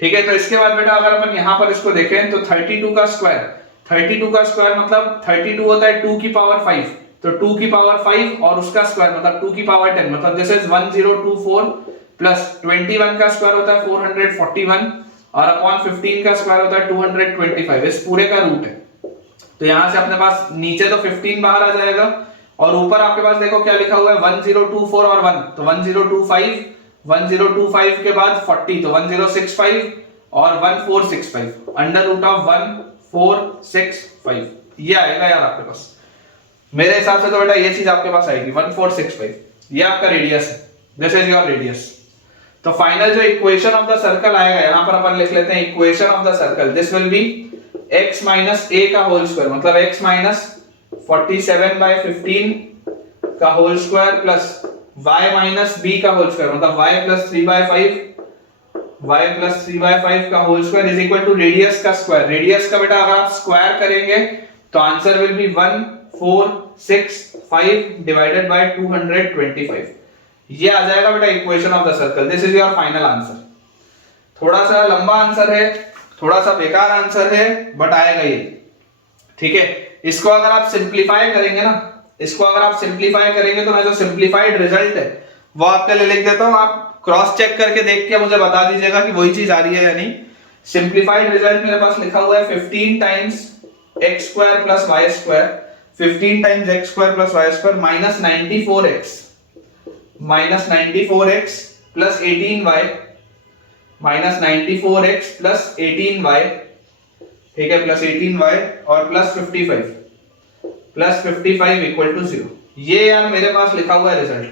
ठीक है, तो इसके बाद बेटा अगर अपन यहां पर इसको देखें तो 32 का स्क्वायर, 32 का स्क्वायर मतलब 32 होता है 2 की पावर 5, तो 2 की पावर 5 और उसका स्क्वायर मतलब 2 की पावर 10, मतलब दिस इज 1024, प्लस 21 का स्क्वायर होता है 441, और अपॉन 15 का स्क्वायर होता है 225, इस पूरे का रूट है। तो यहां से अपने पास नीचे तो 15 बाहर आ जाएगा, और ऊपर आपके पास देखो क्या लिखा हुआ है 1024 और 1, तो 1025, 1025 के बाद 40, तो 1065 और 1465, अंडर रूट ऑफ 1465 ये आएगा यार आपके पास। मेरे हिसाब से तो बेटा ये चीज आपके पास आएगी 1465, ये आपका रेडियस है, दिस इज योर रेडियस। तो फाइनल जो इक्वेशन ऑफ द सर्कल आएगा यहां पर अपन लिख लेते हैं equation of the circle, this will be x minus a का होल स्क्वायर, मतलब x माइनस 47/15 का whole square plus y minus b का होल स्क्वायर, मतलब y प्लस 3/5 का whole square is equal to radius का स्क्वायर। रेडियस का बेटा अगर आप स्क्वायर करेंगे तो answer will be 1465 divided by 225, ये आ जाएगा बेटा equation of the circle. This is your final answer. थोड़ा सा लंबा आंसर है, थोड़ा सा बेकार आंसर है, बट आएगा ये। ठीक है, इसको अगर आप सिंपलीफाई करेंगे ना, इसको अगर आप सिंपलीफाई करेंगे तो मैं जो सिंपलीफाइड रिजल्ट है वो आपके लिए लिख देता हूं, आप क्रॉस चेक करके देख के मुझे बता दीजिएगा कि वही चीज आ रही है या नहीं। सिंपलीफाइड रिजल्ट मेरे पास लिखा हुआ है 15 times x square plus y square, 15 times x square plus y square minus 94x plus 18y, minus 94x plus 18y, ठीक है, प्लस 18y और प्लस 55 इक्वल टू 0, ये यार मेरे पास लिखा हुआ है रिजल्ट,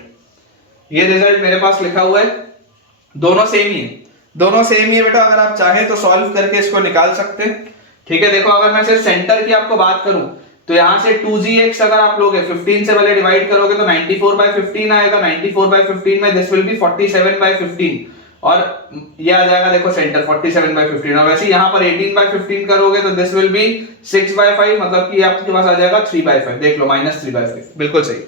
ये रिजल्ट मेरे पास लिखा हुआ है, दोनों सेम ही है, दोनों सेम ही है बेटा। अगर आप चाहें तो सॉल्व करके इसको निकाल सकते हैं। ठीक है, देखो अगर मैं सिर्फ सेंटर की आपको बात करूं तो यहां से 2gx अगर आप लोगे 15 से पहले डिवाइड करोगे तो 94/15 आएगा। 94/15 में दिस विल बी 47/15 और ये आ जाएगा देखो सेंटर 47/15। और वैसे यहां पर 18/15 करोगे तो दिस विल बी 6/5, मतलब कि आपके पास आ जाएगा 3/5। देख लो -3/5, बिल्कुल सही।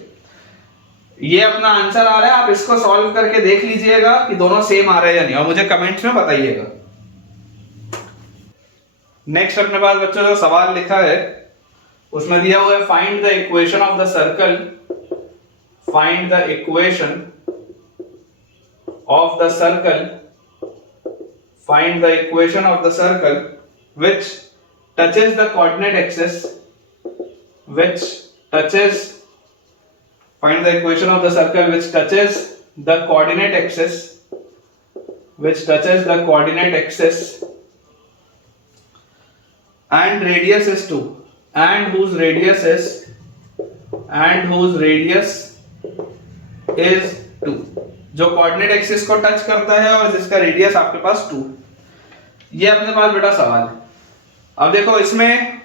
ये अपना आंसर आ रहा है, आप इसको सॉल्व करके देख लीजिएगा कि दोनों सेम आ रहे हैं या नहीं, और मुझे कमेंट्स में बताइएगा। नेक्स्ट अपने पास बच्चों जो सवाल लिखा है उसमें दिया हुआ है find the equation of the circle, find the equation of the circle, find the equation of the circle which touches the coordinate axis, which touches, find the equation of the circle which touches the coordinate axis, which touches the coordinate axis and radius is 2, and whose radius is, and whose radius is 2, जो coordinate axis को touch करता है और जिसका radius आपके पास 2। ये अपने पास बेटा सवाल है। अब देखो इसमें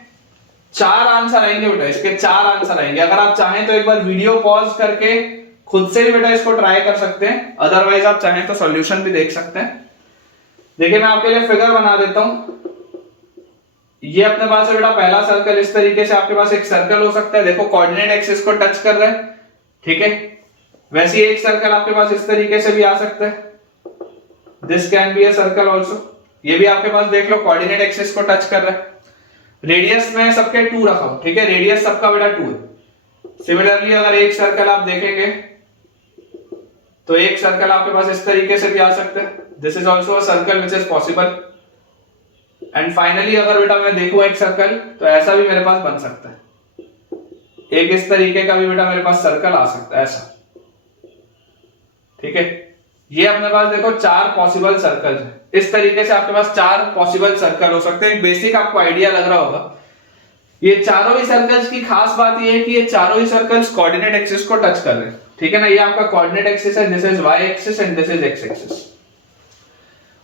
4 आंसर आएंगे बेटा, इसके 4 आंसर आएंगे। अगर आप चाहें तो एक बार वीडियो पॉज करके खुद से भी बेटा इसको ट्राई कर सकते हैं, अदरवाइज आप चाहें तो सॉल्यूशन भी देख सकते हैं। देखिए मैं आपके लिए फिगर बना देता हूं। ये अपने पास है बेटा पहला सर्कल, इस तरीके से आपके पास एक सर्कल हो सकता है, देखो कोऑर्डिनेट एक्सिस को टच कर रहा है। ठीक है, वैसे एक सर्कल आपके पास इस तरीके से भी आ सकता है, this can be a circle also. ये भी आपके पास देख लो कोऑर्डिनेट एक्सिस को टच कर रहा है। रेडियस में सबके 2 रखा हूं, ठीक है, रेडियस सबका बेटा 2 है। सिमिलरली अगर एक सर्कल आप देखेंगे तो एक सर्कल आपके पास इस तरीके से भी आ सकता है, this is also a circle which is possible. And finally अगर बेटा मैं देखूं एक सर्कल तो ऐसा भी मेरे पास बन सकता है, एक इस तरीके का भी बेटा मेरे पास सर्कल आ सकता है ऐसा। ठीक है, ये अपने पास देखो 4 पॉसिबल सर्कल है, इस तरीके से आपके पास 4 पॉसिबल सर्कल हो सकते हैं। एक बेसिक आपको आइडिया लग रहा होगा। ये चारों ही सर्कल्स की खास बात ये है कि ये चारों ही सर्कल्स कोऑर्डिनेट एक्सिस को टच कर रहे हैं। ठीक है ना, ये आपका कोऑर्डिनेट एक्सिस है, this is y axis and this is x axis.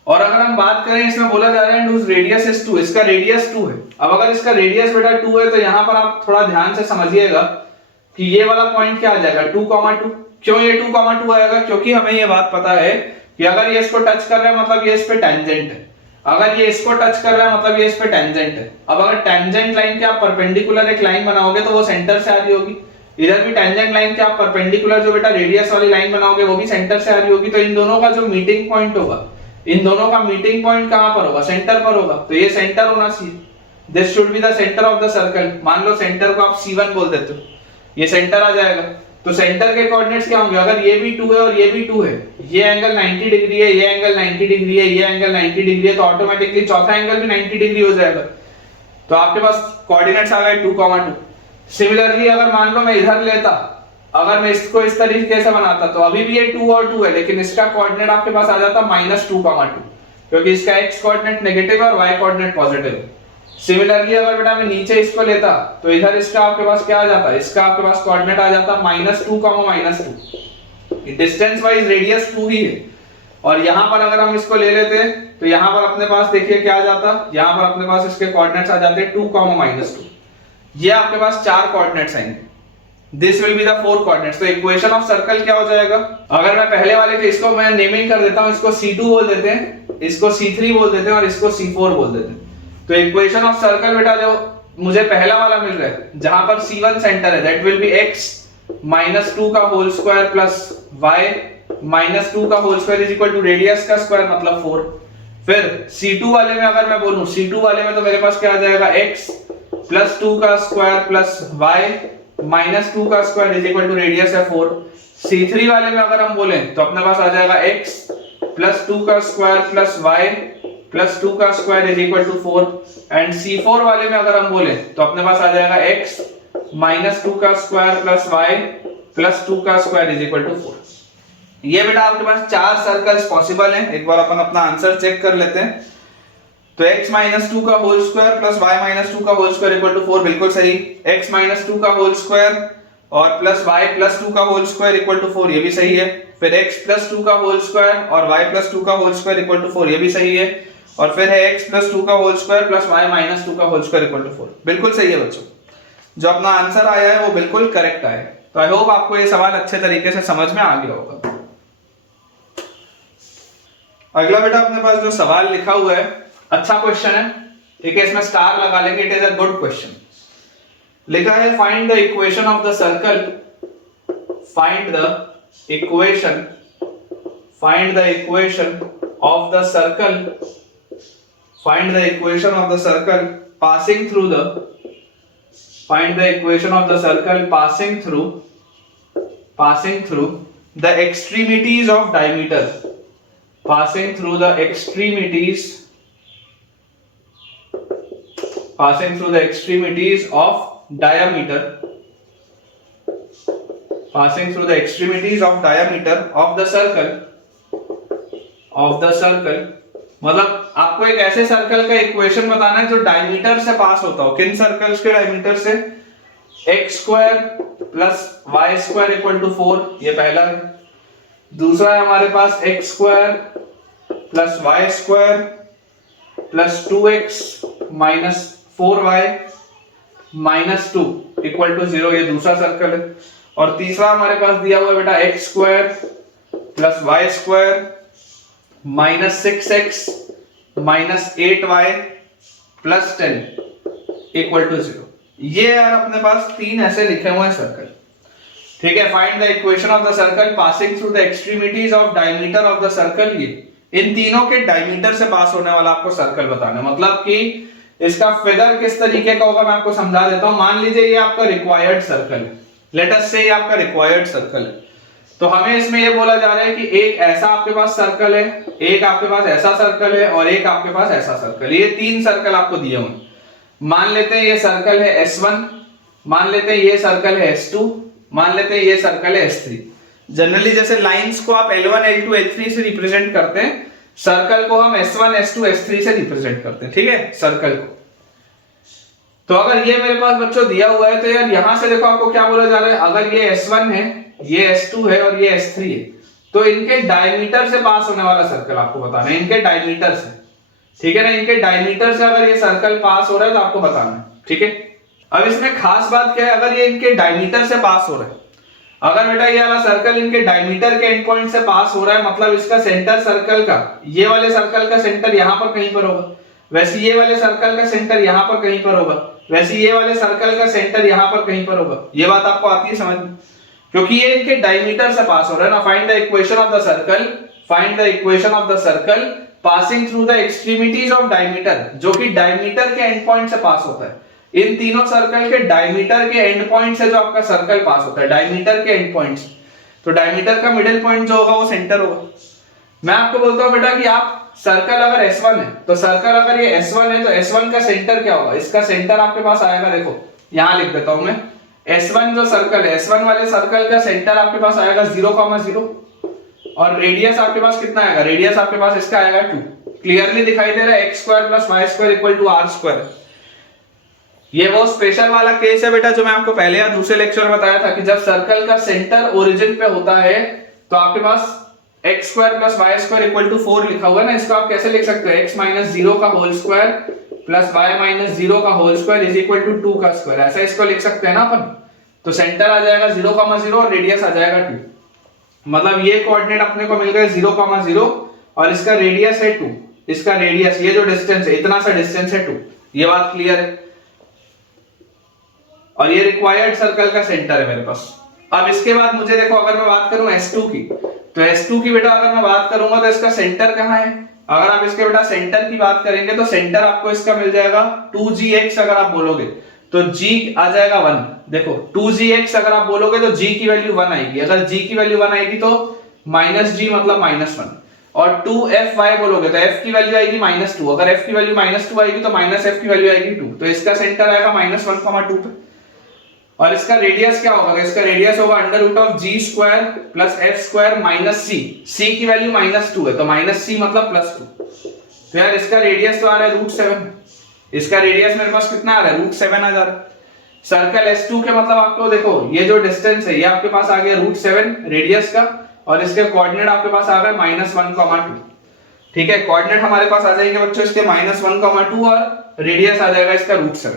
और अगर हम बात करें, इसमें बोला जा रहा है whose radius is 2, इसका रेडियस 2 है। अब अगर इसका रेडियस बेटा 2 है तो यहां पर आप थोड़ा ध्यान से समझिएगा कि ये वाला पॉइंट क्या आ जाएगा 2,2। क्यों ये 2,2 आएगा? क्योंकि हमें ये बात पता है कि अगर ये इसको टच कर रहा है मतलब ये इस पे टेंजेंट है, अगर ये इसको टच कर रहा है मतलब ये इस पे टेंजेंट है। अब अगर टेंजेंट लाइन के आप परपेंडिकुलर एक लाइन बनाओगे तो वो सेंटर से आ रही होगी, इधर भी टेंजेंट लाइन के आप परपेंडिकुलर जो बेटा रेडियस वाली लाइन बनाओगे वो भी सेंटर से आ रही होगी। तो इन दोनों का जो मीटिंग पॉइंट होगा, इन दोनों का मीटिंग पॉइंट कहां पर होगा? सेंटर पर होगा। तो ये सेंटर होना चाहिए, this should be the centre of the circle. मान लो सेंटर को आप C1 बोल देते हो, ये सेंटर आ जाएगा। तो सेंटर के कोऑर्डिनेट्स क्या होंगे? अगर ये भी 2 है और ये भी 2 है, ये एंगल 90 डिग्री है, ये एंगल 90 डिग्री है, ये एंगल 90 डिग्री है, तो ऑटोमेटिकली चौथा एंगल भी 90 डिग्री हो जाएगा। तो आपके पास कोऑर्डिनेट्स आ गए 2,2। सिमिलरली अगर मान लो मैं इधर लेता, अगर मैं इसको इस तरीके से बनाता तो अभी भी ये 2 और 2 है, लेकिन इसका कोऑर्डिनेट आपके पास आ जाता -2,2, क्योंकि इसका x कोऑर्डिनेट नेगेटिव है और y कोऑर्डिनेट पॉजिटिव है। सिमिलरली अगर बेटा मैं नीचे इसको लेता तो इधर इसका आपके पास क्या आ जाता? इसका आपके पास कोऑर्डिनेट आ जाता -2, डिस्टेंस वाइज रेडियस 2 ही है। और यहां पर अगर हम इसको ले लेते तो यहां पर अपने पास देखिए क्या आ जाता, यहां पर अपने पास इसके कोऑर्डिनेट्स आ जाते 2, -2। ये आपके पास 4 कोऑर्डिनेट्स आएंगे, this will be the 4 coordinates. तो इक्वेशन ऑफ सर्कल क्या हो जाएगा? अगर मैं पहले वाले के इसको मैं नेमिंग कर देता हूं, इसको C2 बोल देते हैं, इसको C3 बोल देते हैं और इसको C4 बोल देते हैं। तो इक्वेशन ऑफ सर्कल बेटा जो मुझे पहला वाला मिल रहा है जहां पर C1 सेंटर है, दैट विल बी x -2 का होल स्क्वायर प्लस y -2 का whole square is equal to radius का स्क्वायर मतलब 4। फिर C2 वाले में अगर मैं बोलूं, C2 वाले में तो मेरे पास क्या आ जाएगा x +2 का स्क्वायर प्लस y -2 का square is equal to radius है 4। C3 वाले में अगर हम बोले तो अपने पास आ जाएगा x +2 का स्क्वायर प्लस y +2 का square is equal to 4। And C4 वाले में अगर हम बोले तो अपने पास आ जाएगा x -2 का स्क्वायर प्लस y +2 का स्क्वायर इज इक्वल टू 4। ये बेटा आपके पास 4 सर्कल्स पॉसिबल हैं। एक बार अपन अपना आंसर चेक कर लेते हैं। तो x -2 का होल स्क्वायर प्लस y -2 का होल स्क्वायर इक्वल टू 4, बिल्कुल सही। x -2 का होल स्क्वायर और प्लस y प्लस 2 का होल स्क्वायर इक्वल टू 4, ये भी सही है। फिर x प्लस 2 का होल स्क्वायर और y प्लस 2 का होल स्क्वायर इक्वल टू 4, ये भी सही है। और फिर है x प्लस 2 का whole square plus y minus 2 का होल स्क्वायर इक्वल टू 4, बिल्कुल सही है बच्चों। जो अपना आंसर आया है वो बिल्कुल करेक्ट आया है। तो आई होप आपको ये सवाल अच्छे तरीके से समझ में आ गया होगा। अगला बेटा अपने पास जो सवाल लिखा हुआ है, अच्छा क्वेश्चन है, ठीक है, इसमें स्टार लगा लेंगे, it is a good question. लिखा है find the equation of the circle, find the equation, find the equation of the circle, find the equation of the circle passing through the, find the equation of the circle passing through the extremities of diameter, passing through the extremities, passing through the extremities of diameter, passing through the extremities of diameter of the circle, of the circle, मतलब आपको एक ऐसे circle का equation बताना है जो diameter से पास होता हो। किन सर्कल्स के डायमीटर से? X square plus Y square equal to 4, ये पहला है। दूसरा है हमारे पास x square plus Y square plus 2x minus 4y minus 2 equal to 0, ये दूसरा सर्कल है। और तीसरा हमारे पास दिया हुआ है बेटा x square plus Y square minus 6x minus 8y plus 10 equal to 0। ये यार अपने पास तीन ऐसे लिखे हुए हैं सर्कल, ठीक है। Find the equation of the circle passing through the extremities of diameter of the circle, ये इन तीनों के डायमीटर से पास होने वाला आपको सर्कल बताना है। मतलब कि इसका फिगर किस तरीके का होगा मैं आपको समझा देता हूं। मान लीजिए ये आपका रिक्वायर्ड सर्कल है, लेट अस से ये आपका रिक्वायर्ड सर्कल है, तो हमें इसमें ये बोला जा रहा है कि एक ऐसा आपके पास सर्कल है, एक आपके पास ऐसा सर्कल है और एक आपके पास ऐसा सर्कल। ये तीन सर्कल आपको दिए हुए। मान लेते हैं ये सर्कल है S1, मान लेते हैं ये सर्कल है S2, मान लेते हैं ये सर्कल है S3। जनरली जैसे लाइंस को आप L1, L2, L3 से रिप्रेजेंट करते हैं, सर्कल को हम S1, S2, S3 से रिप्रेजेंट करते हैं, ठीक है, सर्कल को। तो अगर ये मेरे पास बच्चों दिया हुआ है तो यार यहां से देखो आपको क्या बोला जा रहा है, अगर ये S1 है, ये S2 है और ये S3 है, तो इनके डायमीटर से पास होने वाला सर्कल आपको बताना है, इनके डायमीटर से, ठीक है ना। इनके डायमीटर से अगर ये सर्कल पास हो रहा है तो आपको बताना है, ठीक है। अब इसमें खास बात क्या है, अगर ये इनके डायमीटर से पास हो रहा है, अगर बेटा ये वाला सर्कल इनके डायमीटर के एंड पॉइंट से पास हो रहा है, मतलब इसका सेंटर सर्कल का, ये वाले सर्कल का सेंटर यहां पर कहीं पर होगा, वैसे ये वाले सर्कल का सेंटर यहां पर कहीं पर होगा, वैसे ये वाले सर्कल का सेंटर यहां पर कहीं पर होगा। ये बात आपको आती है समझ में, क्योंकि ये इनके डायमीटर से पास हो रहा है ना। Find the equation of the circle, find the equation of the circle passing through the extremities of diameter, जो कि डायमीटर के एंड पॉइंट से पास होता है। इन तीनों सर्कल के डायमीटर के एंड पॉइंट से जो आपका सर्कल पास होता है, डायमीटर के एंड पॉइंट से, तो डायमीटर का मिडिल पॉइंट जो होगा वो सेंटर होगा। मैं आपको बोलता हूं बेटा कि आप सर्कल अगर S1 है, तो सर्कल अगर ये S1 है तो S1 का सेंटर क्या होगा, इसका सेंटर आपके पास आएगा, देखो यहां लिख देता हूं मैं, S1 जो सर्कल है, S1 वाले सर्कल का सेंटर आपके पास आएगा 0,0 और रेडियस आपके पास कितना आएगा, रेडियस आपके पास इसका आएगा 2। क्लियरली दिखाई दे रहा है x square plus Y square equal to r square. ये वो स्पेशल वाला केस है बेटा जो मैं आपको पहले या दूसरे लेक्चर में बताया था कि जब सर्कल का सेंटर ओरिजिन पे होता है तो आपके पास x square plus Y square equal to 4 लिखा हुआ है ना। इसको आप कैसे लिख सकते हो, x माइनस 0 का whole square plus y minus 0 का whole square is equal to 2 का स्क्वायर, ऐसा इसको लिख सकते हैं ना अपन। तो सेंटर आ जाएगा 0,0 और रेडियस आ जाएगा 2, मतलब ये कोऑर्डिनेट अपने को मिल गए 0,0 और इसका रेडियस है 2, इसका रेडियस, ये जो डिस्टेंस है, इतना सा डिस्टेंस है 2। ये बात क्लियर है। और ये रिक्वायर्ड सर्कल का सेंटर है मेरे पास। अब इसके बाद मुझे देखो, अगर मैं बात करूं S2 की, तो S2 की बेटा अगर मैं बात करूंगा तो इसका सेंटर कहां है, अगर आप इसके बेटा सेंटर की बात करेंगे तो सेंटर आपको इसका मिल जाएगा 2gx। अगर आप बोलोगे तो g आ जाएगा 1, देखो 2gx अगर आप बोलोगे तो g की वैल्यू 1 आएगी, अगर g की वैल्यू 1 आएगी तो -g मतलब -1, और 2fy बोलोगे तो f की वैल्यू आएगी -2, अगर f की वैल्यू -2 आएगी तो -f की वैल्यू आएगी 2, तो इसका सेंटर आएगा -1,2 पे। और इसका रेडियस क्या होगा, इसका रेडियस होगा √g square plus f square minus c की वैल्यू -2 है तो -c मतलब +2। तो यार इसका रेडियस तो आ रहा है √7, इसका रेडियस मेरे पास कितना आ रहा है, √7 आ जा रहा है। सर्कल S2 के मतलब आपको देखो ये जो डिस्टेंस है ये आपके पास आ गया √7 रेडियस का, और इसके कोऑर्डिनेट आपके पास आ गए -1,2। ठीक है, कोऑर्डिनेट हमारे पास आ जाएंगे बच्चों इसके -1,2 और रेडियस आ जाएगा इसका √7।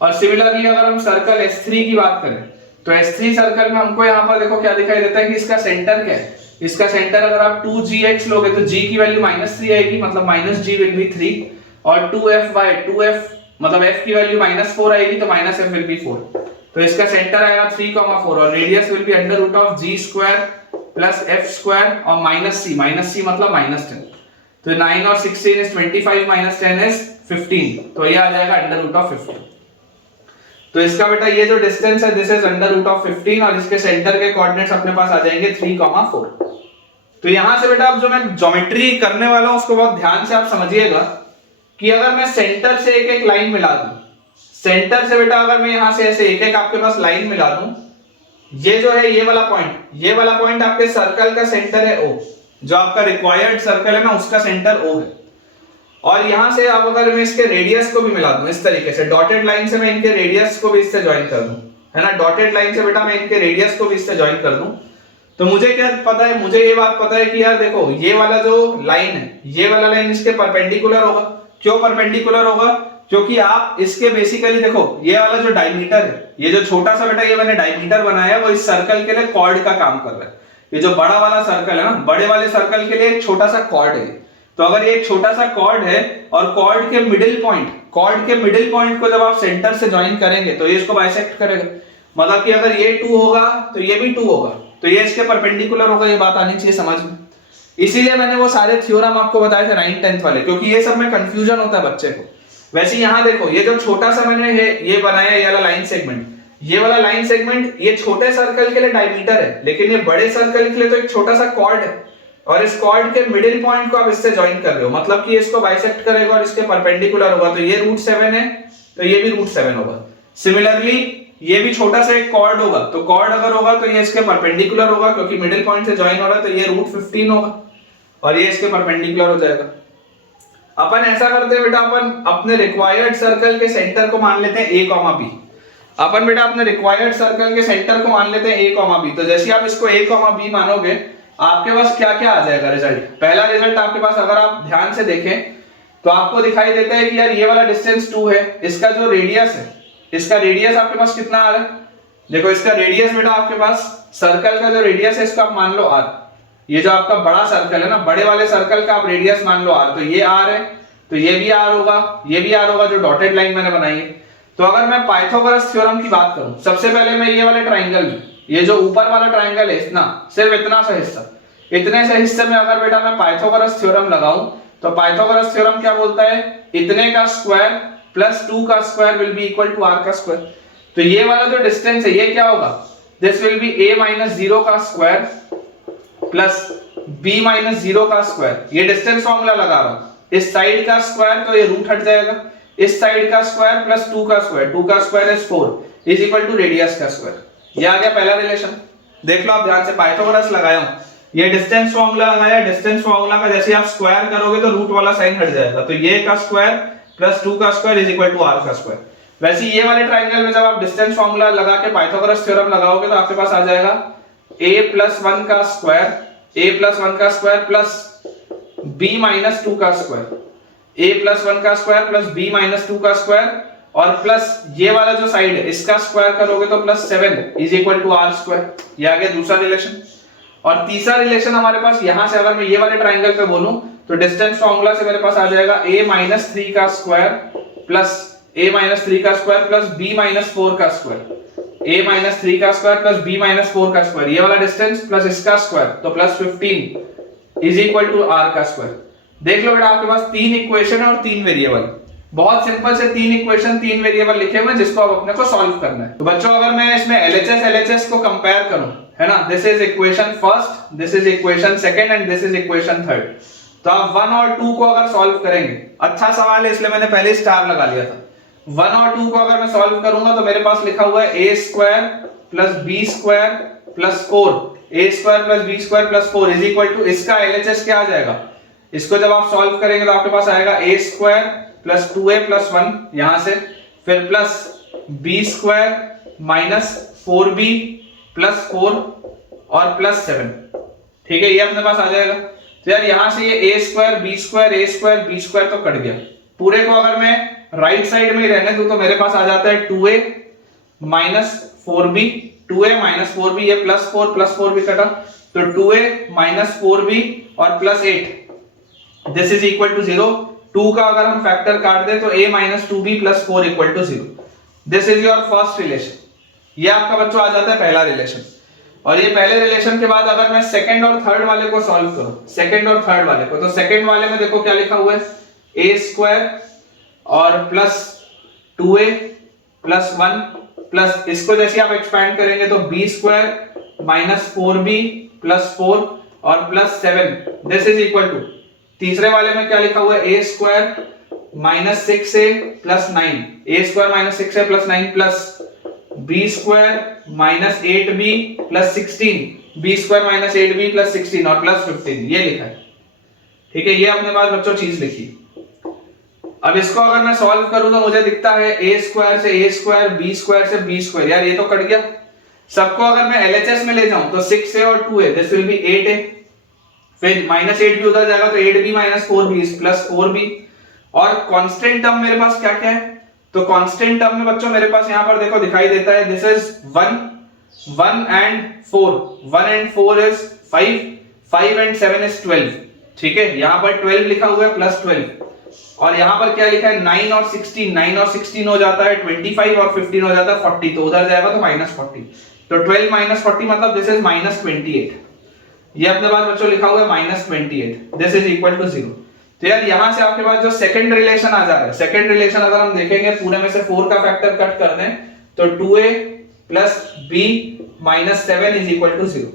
और सिमिलरली अगर हम सर्कल S3 की बात करें तो S3 सर्कल में हमको यहाँ पर देखो क्या दिखाई देता है कि इसका सेंटर क्या है। इसका सेंटर अगर आप 2gx लोगे तो g की वैल्यू -3 आएगी, मतलब -g विल बी 3, और 2f मतलब f की वैल्यू -4 आएगी तो -f विल बी 4। तो इसका सेंटर आएगा 3,4 और radius will B √g² + f² और -c मतलब -10। तो 9 और 16 is 25 - 10 is 15, तो ये आ जाएगा √15। तो इसका बेटा ये जो डिस्टेंस है दिस इज √15 और इसके सेंटर के कोऑर्डिनेट्स अपने पास आ जाएंगे 3,4। तो यहां से बेटा अब जो मैं ज्योमेट्री करने वाला हूं उसको बहुत ध्यान से आप समझिएगा कि अगर मैं सेंटर से एक एक लाइन मिला दूं, सेंटर से बेटा अगर मैं यहां से ऐसे एक एक आपके पास लाइन मिला दूं, ये जो है ये वाला पॉइंट आपके सर्कल का सेंटर है O, जो आपका रिक्वायर्ड सर्कल है ना उसका सेंटर O है। और यहां से अब अगर मैं इसके रेडियस को भी मिला दूं इस तरीके से, डॉटेड लाइन से मैं इनके रेडियस को भी इससे ज्वाइन कर दूं, है ना, डॉटेड लाइन से बेटा मैं इनके रेडियस को भी इससे ज्वाइन कर दूं, तो मुझे क्या पता है, मुझे ये बात पता है कि यार देखो ये वाला जो लाइन है ये वाला लाइन इसके परपेंडिकुलर होगा। क्यों परपेंडिकुलर होगा? क्योंकि आप इसके बेसिकली देखो ये वाला जो डायमीटर है, ये जो छोटा सा बेटा ये मैंने डायमीटर बनाया है वो इस सर्कल के लिए कॉर्ड का काम कर रहा है। ये जो बड़ा वाला सर्कल है ना, बड़े वाले सर्कल के लिए एक छोटा सा कॉर्ड है। तो अगर ये एक छोटा सा कॉर्ड है और कॉर्ड के मिडिल पॉइंट को जब आप सेंटर से ज्वाइन करेंगे तो ये इसको बाइसेक्ट करेगा, मतलब कि अगर ये 2 होगा तो ये भी 2 होगा, तो ये इसके परपेंडिकुलर होगा। ये बात आनी चाहिए समझ में। इसीलिए मैंने वो सारे थ्योरम आपको बताए थे 9th 10th वाले, क्योंकि ये सब में कंफ्यूजन होता है बच्चे को। वैसे यहां देखो ये जो छोटा सा मैंने ये बनाया ये वाला लाइन सेगमेंट, ये वाला लाइन सेगमेंट ये छोटे सर्कल के लिए डायमीटर है, लेकिन ये बड़े सर्कल के लिए तो एक छोटा सा कॉर्ड है, और इस कॉर्ड के मिडिल पॉइंट को आप इससे ज्वाइन कर रहे हो, मतलब कि इसको बाइसेक्ट करेगा और इसके परपेंडिकुलर होगा। तो ये √7 है तो ये भी √7 होगा। सिमिलरली ये भी छोटा सा एक कॉर्ड होगा, तो कॉर्ड अगर होगा तो ये इसके परपेंडिकुलर होगा, क्योंकि मिडिल पॉइंट से ज्वाइन हो रहा है, तो ये √15 होगा और ये इसके परपेंडिकुलर हो जाएगा। अपन ऐसा करते हैं बेटा, अपन अपने रिक्वायर्ड सर्कल के सेंटर को मान लेते हैं a, b। अपन बेटा अपने रिक्वायर्ड सर्कल के सेंटर को मान लेते हैं a, b। तो जैसे आप इसको a, b मानोगे आपके पास क्या क्या आ जाएगा रिजल्ट। पहला रिजल्ट आपके पास अगर आप ध्यान से देखें तो आपको दिखाई देता है कि यार ये वाला डिस्टेंस 2 है, इसका जो रेडियस है, इसका रेडियस आपके पास कितना आ रहा है। देखो इसका रेडियस बेटा आपके पास सर्कल का जो रेडियस है इसको आप मान लो r। ये जो आपका बड़ा सर्कल है ना, बड़े वाले सर्कल का आप रेडियस मान लो r, तो ये r है, तो ये भी r होगा, ये भी r होगा, जो डॉटेड लाइन मैंने बनाई है। तो अगर मैं पाइथागोरस थ्योरम की बात करूं, सबसे पहले मैं ये वाले ट्राइंगल में, ये जो ऊपर वाला ट्राइंगल है इतना, सिर्फ इतना सा हिस्सा, इतने से हिस्से में अगर बेटा मैं पाइथागोरस थ्योरम लगाऊं तो पाइथागोरस थ्योरम क्या बोलता है, इतने का स्क्वायर प्लस 2 का square will be equal to r का स्क्वायर। तो ये वाला जो डिस्टेंस है ये क्या होगा, दिस विल बी a - 0 का स्क्वायर प्लस b - 0 का स्क्वायर। ये डिस्टेंस फॉर्मूला लगा रहा हूं, इस साइड का स्क्वायर तो ये रूट हट जाएगा, इस साइड का स्क्वायर प्लस 2 का स्क्वायर, 2 का square is 4 is equal to radius का स्क्वायर। ये आ गया पहला रिलेशन। देख लो आप ध्यान से, पाइथागोरस लगाया हूं, ये डिस्टेंस फॉर्मूला लगाया, डिस्टेंस फॉर्मूला का जैसे आप स्क्वायर करोगे तो रूट वाला साइन हट जाएगा, तो ये का स्क्वायर प्लस 2 का square is equal to r का स्क्वायर। वैसे ये वाले ट्राइंगल में जब आप डिस्टेंस फॉर्मूला लगा के पाइथागोरस थ्योरम लगाओगे तो आपके पास आ जाएगा a + 1 का स्क्वायर, a + 1 का स्क्वायर प्लस b - 2 का स्क्वायर, a + 1 का स्क्वायर प्लस b - 2 का स्क्वायर, और प्लस ये वाला जो साइड है इसका स्क्वायर करोगे तो plus 7 is equal to r square. ये आ गया दूसरा रिलेशन। और तीसरा रिलेशन हमारे पास यहां से, अगर मैं ये वाले ट्राइंगल पे बोलूं तो डिस्टेंस फॉर्मूला से मेरे पास आ जाएगा a - 3 का स्क्वायर प्लस a - 3 का स्क्वायर प्लस b - 4 का स्क्वायर, a - 3 का स्क्वायर प्लस b - 4 का स्क्वायर, ये वाला डिस्टेंस प्लस इसका स्क्वायर, तो plus 15 is equal to r का स्क्वायर। देख लो बेटा आपके पास 3 इक्वेशन है और 3 वेरिएबल, बहुत सिंपल से 3 इक्वेशन 3 वेरिएबल लिखे हुए हैं जिसको अब अपने को सॉल्व करना है। तो बच्चों अगर मैं इसमें LHS को कंपेयर करूं, है ना, this is equation first, this is equation second and this is equation third, तो आप 1 और 2 को अगर सॉल्व करेंगे, अच्छा सवाल है इसलिए मैंने पहले स्टार लगा लिया था। 1 और 2 को अगर मैं सॉल्व करूंगा तो मेरे पास लिखा हुआ है a square plus b square plus 4, a square plus b square plus 4 is equal to, इसका LHS क्या आ जाएगा, इसको जब आप सॉल्व करेंगे तो आपके पास आएगा a square plus 2a plus 1 यहां से फिर plus b square minus 4b plus 4 और प्लस 7। ठीक है, ये अपने पास आ जाएगा। तो यार यहां से ये a स्क्वायर b स्क्वायर तो कट गया। पूरे को अगर मैं राइट साइड में रहने दूं तो मेरे पास आ जाता है 2a minus 4b, 2a minus 4b, ये प्लस 4 भी कटा, तो 2a माइनस 4b और plus 8, this is equal to 0। 2 का अगर हम फैक्टर काट दें तो a minus 2b plus 4 equal to 0। This is your first relation. ये आपका बच्चों आ जाता है पहला रिलेशन। और ये पहले रिलेशन के बाद अगर मैं सेकंड और थर्ड वाले को सॉल्व करूं, सेकंड और थर्ड वाले को, तो सेकंड वाले में देखो क्या लिखा हुआ है, a स्क्वायर और प्लस 2a प्लस 1 प्लस, इसको जैसे आप एक्सपैंड करेंगे तो b square minus 4b plus 4 और plus 7, this is equal to, तीसरे वाले में क्या लिखा हुआ है, a square minus 6a plus 9, a square minus 6a plus 9 plus b square minus 8b plus 16, b square minus 8b plus 16 और plus 15, ये लिखा है। ठीक है, ये अपने पास बच्चों चीज लिखी। अब इसको अगर मैं सॉल्व करूं तो मुझे दिखता है a स्क्वायर से a स्क्वायर, b स्क्वायर से b स्क्वायर, यार ये तो कट गया। सबको अगर मैं LHS में ले जाऊं तो 6a और 2a, this will B 8a, फिर माइनस 8 भी उधर जाएगा तो 8b minus 4b plus 4b, और कांस्टेंट टर्म मेरे पास क्या क्या है, तो कांस्टेंट टर्म में बच्चों मेरे पास यहां पर देखो दिखाई देता है, this is 1 and 4, 1 and 4 is 5, 5 and 7 is 12। ठीक है, यहां पर 12 लिखा हुआ है प्लस 12, और यहां पर क्या लिखा है 9 और 16, 9 और 16 हो जाता है 25 और 15 हो जाता है 40, तो उधर जाएगा तो माइनस 40, तो 12 माइनस 40 मतलब दिस इज माइनस 28। ये अपने पास बच्चों लिखा हुआ है minus 28, this is equal to 0। तो यार यहां से आपके पास जो सेकंड रिलेशन आ जा रहा है, सेकंड रिलेशन अगर हम देखेंगे पूरे में से 4 का फैक्टर कट कर दें तो 2a plus b minus 7 is equal to 0।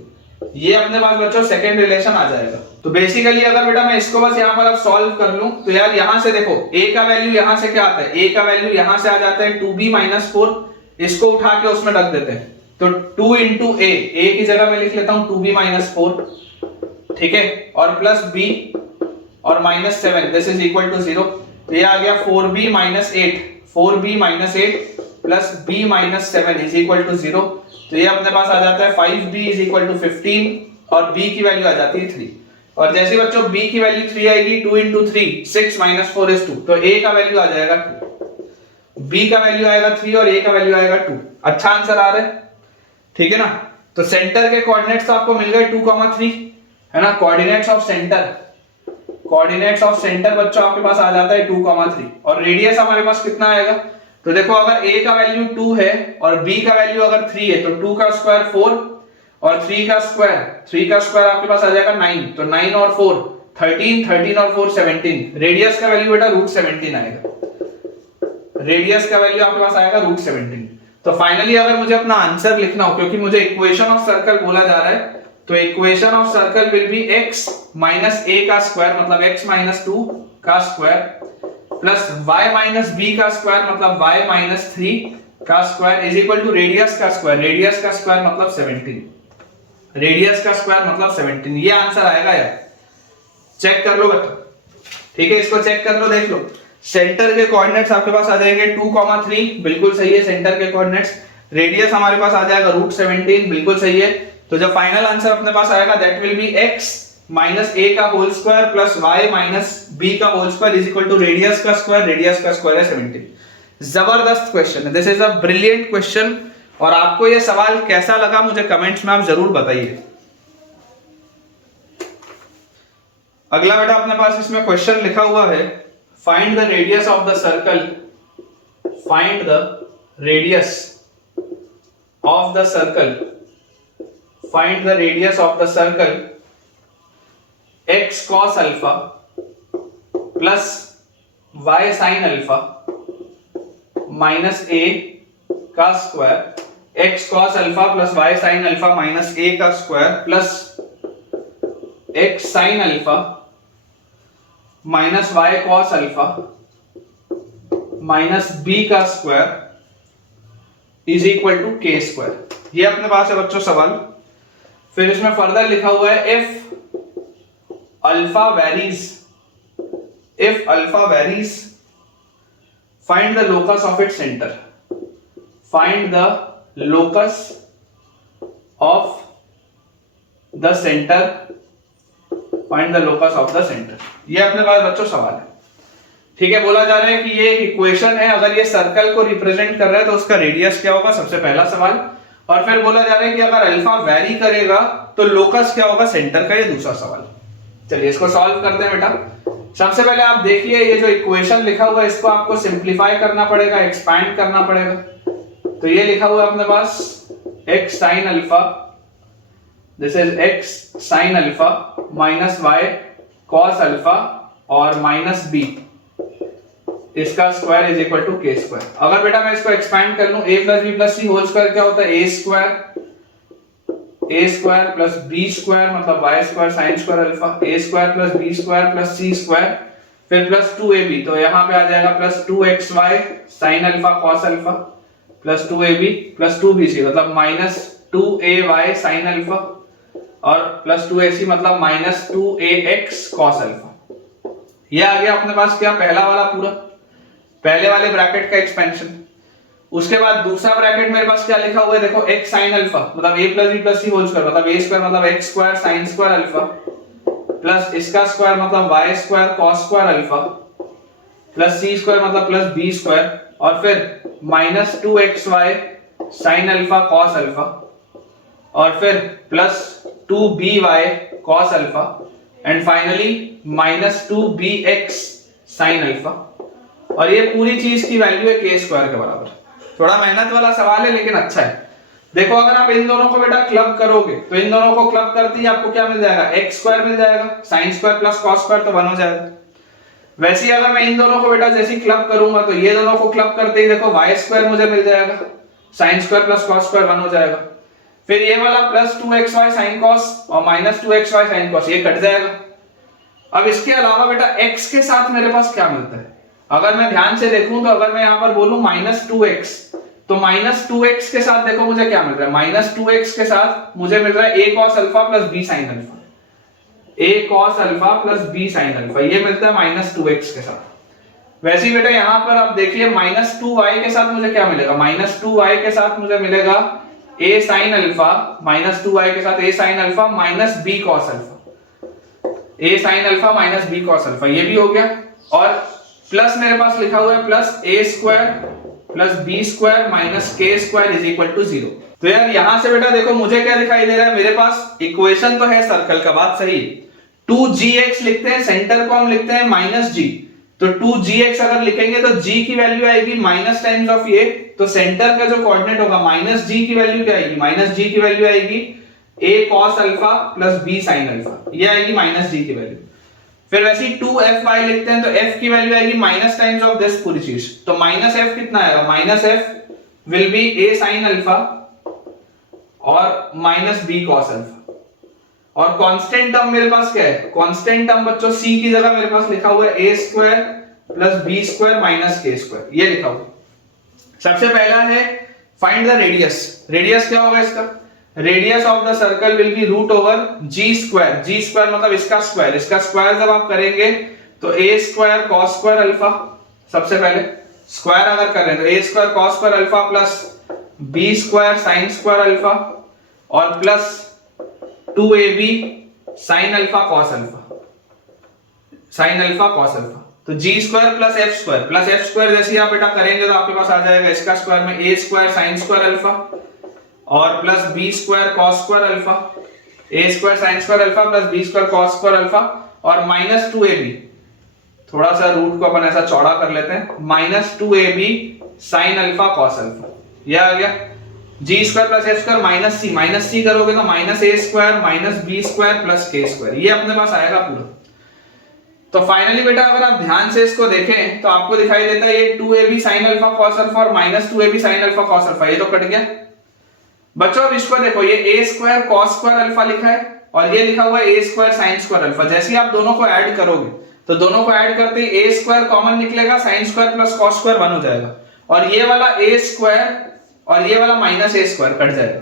ये अपने पास बच्चों सेकंड रिलेशन आ जाएगा। तो बेसिकली अगर बेटा मैं इसको बस यहां पर अब सॉल्व कर लूं तो यार यहां से देखो a का वैल्यू यहां से क्या आता है, a का वैल्यू यहां से आ जाता है 2b माइनस 4, इसको उठा के उसमें रख देते हैं, तो 2 इंटू a की जगह मैं लिख लेता हूं 2b माइनस 4, ठीक है, और प्लस b और minus 7, this is equal to 0। तो ये आ गया 4b minus 8, 4b minus 8 plus b minus 7 is equal to 0। तो ये अपने पास आ जाता है 5b इज इक्वल टू 15 और b की वैल्यू आ जाती है 3। और जैसे बच्चों b की वैल्यू 3 आएगी, 2 इंटू 3 6 माइनस 4 इज 2, तो a का वैल्यू आ जाएगा 2, b का वैल्यू आएगा 3 और a का वैल्यू आएगा 2। अच्छा आंसर आ रहा है, ठीक है ना। तो सेंटर के कोऑर्डिनेट्स आपको मिल गए 2, 3, है ना। Coordinates of centre, coordinates of centre बच्चों आपके पास आ जाता है 2, 3, और रेडियस हमारे पास कितना आएगा, तो देखो अगर a का वैल्यू 2 है और b का वैल्यू अगर 3 है तो 2 का स्क्वायर 4 और 3 का स्क्वायर आपके पास आ जाएगा 9, तो 9 और 4 13, 13 और 4 17। रेडियस का वैल्यू बेटा √17 आएगा, रेडियस का वैल्यू आपके पास आएगा √17। तो फाइनली अगर मुझे अपना आंसर लिखना हो, क्योंकि मुझे इक्वेशन ऑफ सर्कल बोला जा रहा है, तो equation of circle will be x minus a का स्क्वायर मतलब x माइनस 2 का square plus y minus b का स्क्वायर मतलब y माइनस 3 का square is equal to radius का स्क्वायर, रेडियस का स्क्वायर मतलब 17, रेडियस का स्क्वायर मतलब 17। ये आंसर आएगा यार, चेक कर लो बच्चों, ठीक है, इसको चेक कर लो, देख लो। सेंटर के कोऑर्डिनेट्स आपके पास आ जाएंगे 2, 3, बिल्कुल सही है सेंटर के कोऑर्डिनेट्स। रेडियस हमारे पास आ जाएगा √17, बिल्कुल सही है। तो जब फाइनल आंसर अपने पास आएगा that will be x minus a का whole square plus y minus b का whole square is equal to radius का स्क्वायर, रेडियस का स्क्वायर है 17। जबरदस्त क्वेश्चन है, this is a brilliant question. और आपको ये सवाल कैसा लगा मुझे कमेंट्स में आप जरूर बताइए। अगला बेटा अपने पास इसमें क्वेश्चन लिखा हुआ है, find the radius of the circle, find the radius of the circle, find the radius of the circle x cos alpha plus y sin alpha minus a का square, x cos alpha plus y sin alpha minus a का square plus x sin alpha minus y cos alpha minus b का square is equal to k square. ये अपने पास है बच्चों सवाल। फिर इसमें फर्दर लिखा हुआ है if alpha varies find the locus of its centre, find the locus of the centre, find the locus of the centre. ये अपने पास बच्चों सवाल है, ठीक है। बोला जा रहा है कि ये इक्वेशन है, अगर ये सर्कल को रिप्रेजेंट कर रहा है तो उसका रेडियस क्या होगा, सबसे पहला सवाल। और फिर बोला जा रहा है कि अगर अल्फा वेरी करेगा तो लोकस क्या होगा सेंटर का, ये दूसरा सवाल। चलिए इसको सॉल्व करते हैं बेटा। सबसे पहले आप देखिए ये जो इक्वेशन लिखा हुआ है इसको आपको सिंप्लीफाई करना पड़ेगा, एक्सपैंड करना पड़ेगा। तो ये लिखा हुआ है अपने पास x sin alpha, this is x sin alpha minus y cos alpha और माइनस b, इसका square is equal to k square. अगर बेटा मैं इसको एक्सपैंड कर लूं, a plus b plus c whole square क्या होता है, a square plus b square मतलब y square sin square alpha, a square plus b square plus c square, फिर प्लस 2ab, तो यहां पे आ जाएगा plus 2xy sin alpha cos alpha plus 2ab plus 2bc मतलब माइनस 2ay sin अल्फा और plus 2ac मतलब minus 2ax cos alpha. ये आ गया अपने पास क्या, पहला वाला पूरा, पहले वाले ब्रैकेट का एक्सपेंशन। उसके बाद दूसरा ब्रैकेट मेरे पास क्या लिखा हुआ है, देखो x sin अल्फा मतलब a plus b plus c whole square मतलब a स्क्वायर मतलब x square sin square alpha plus इसका स्क्वायर मतलब y square cos square alpha plus c square मतलब प्लस b स्क्वायर और फिर minus 2xy sin alpha cos alpha और फिर plus 2by cos alpha and finally minus 2bx sin alpha. और ये पूरी चीज की वैल्यू है k स्क्वायर के बराबर। थोड़ा मेहनत वाला सवाल है लेकिन अच्छा है। देखो अगर आप इन दोनों को बेटा क्लब करोगे तो इन दोनों को क्लब करते ही आपको क्या मिल जाएगा, x स्क्वायर मिल जाएगा, sin square plus cos square तो 1 हो जाएगा। वैसे ही अगर मैं इन दोनों को बेटा जैसे क्लब करूंगा तो ये दोनों को क्लब करते ही देखो y स्क्वायर मुझे मिल जाएगा, sin square plus cos square 1 हो जाएगा। फिर ये वाला प्लस 2xy sin cos और माइनस 2xy sin cos ये कट जाएगा। अब इसके अलावा बेटा x के साथ मेरे पास क्या मिलता है, अगर मैं ध्यान से देखूं तो अगर मैं यहां पर बोलूं माइनस 2x तो माइनस 2x के साथ देखो मुझे क्या मिल रहा है, माइनस 2x के साथ मुझे मिल रहा है a cos alpha plus b sin alpha, a cos alpha plus b sin alpha ये मिलता है माइनस 2x के साथ। वैसे ही बेटा यहां पर आप देखिए माइनस 2y के साथ मुझे क्या मिलेगा, माइनस 2y के साथ मुझे मिलेगा a sin alpha, minus 2y के साथ a sin alpha minus b cos alpha, a sin alpha minus b cos alpha ये भी हो गया। और प्लस मेरे पास लिखा हुआ है plus a square plus b square minus k square is equal to 0। तो यार यहां से बेटा देखो मुझे क्या दिखाई दे रहा है, मेरे पास इक्वेशन तो है सर्कल का, बात सही, 2gx लिखते हैं, सेंटर को हम लिखते हैं माइनस g, तो 2gx अगर लिखेंगे तो g की वैल्यू आएगी माइनस टाइम्स ऑफ ये, तो सेंटर का जो कोऑर्डिनेट होगा माइनस g की वैल्यू क्या आएगी, माइनस g की वैल्यू आएगी a cos alpha plus b sin alpha ये आएगी माइनस g की वैल्यू। फिर वैसे ही 2fy लिखते हैं तो f की वैल्यू आएगी माइनस टाइम्स ऑफ दिस पूरी चीज, तो माइनस f कितना आएगा, minus f will be a sin alpha और माइनस b cos अल्फा। और कांस्टेंट टर्म मेरे पास क्या है, कांस्टेंट टर्म बच्चों c की जगह मेरे पास लिखा हुआ है a square plus b square minus k square ये लिखा हुआ। सबसे पहला है फाइंड द रेडियस, रेडियस क्या होगा इसका, radius of the circle will be root over g square, g square मतलब इसका स्क्वायर जब आप करेंगे तो a square cos square alpha, सबसे पहले स्क्वायर अगर कर रहे हैं तो a square cos square alpha plus b square sin square alpha और plus 2ab sin alpha cos alpha, sin alpha cos alpha, तो g square plus f square जैसे आप बेटा करेंगे तो आपके पास आ जाएगा इसका स्क्वायर में a square sin square alpha और plus b square cos square alpha, a square sin square alpha plus b square cos square alpha और माइनस 2ab, थोड़ा सा रूट को अपन ऐसा चौड़ा कर लेते हैं, minus 2ab sin alpha cos alpha ये आ गया। g square plus f square minus c करोगे तो minus a square minus b square plus k square ये अपने पास आएगा पूरा। तो फाइनली बेटा अगर आप ध्यान से इसको देखें तो आपको दिखाई देता है ये 2ab sin alpha cos alpha और minus 2ab sin alpha cos alpha ये तो कट गया। बच्चों अब इसको देखो ये a square cos square alpha लिखा है और ये लिखा हुआ है a square sin square alpha, जैसे ही आप दोनों को ऐड करोगे तो दोनों को ऐड करते ही a स्क्वायर कॉमन निकलेगा, sin square plus cos square 1 हो जाएगा और ये वाला a स्क्वायर और ये वाला माइनस a स्क्वायर कट जाएगा।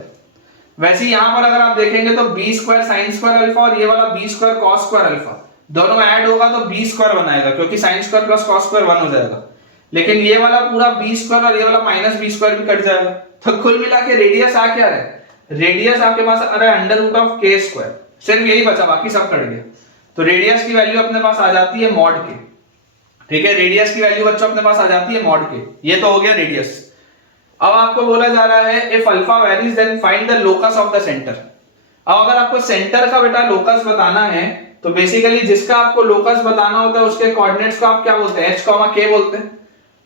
वैसे ही यहां पर अगर आप देखेंगे तो b square sin square alpha और ये वाला b square cos square alpha दोनों ऐड होगा तो b स्क्वायर बनाएगा क्योंकि sin square plus cos square 1 हो जाएगा। लेकिन ये वाला पूरा बी स्क्वायर और ये वाला माइनस बी स्क्वायर भी कट जाएगा। तो कुल मिला के रेडियस आ क्या रहा है, रेडियस आपके पास आ रहा है अंडर रूट ऑफ के स्क्वायर, सिर्फ यही बचा, बाकी सब कट गया। तो रेडियस की वैल्यू अपने पास आ जाती है मॉड के, ठीक है, रेडियस की वैल्यू बच्चों अपने पास आ जाती है मॉड के। ये तो हो गया रेडियस। अब आपको बोला जा रहा है if alpha varies then find the locus of the centre. अब अगर आपको सेंटर का बेटा लोकस बताना है तो बेसिकली जिसका आपको लोकस बताना होता है उसके कोऑर्डिनेट्स को आप क्या बोलते हैं, h, k बोलते हैं।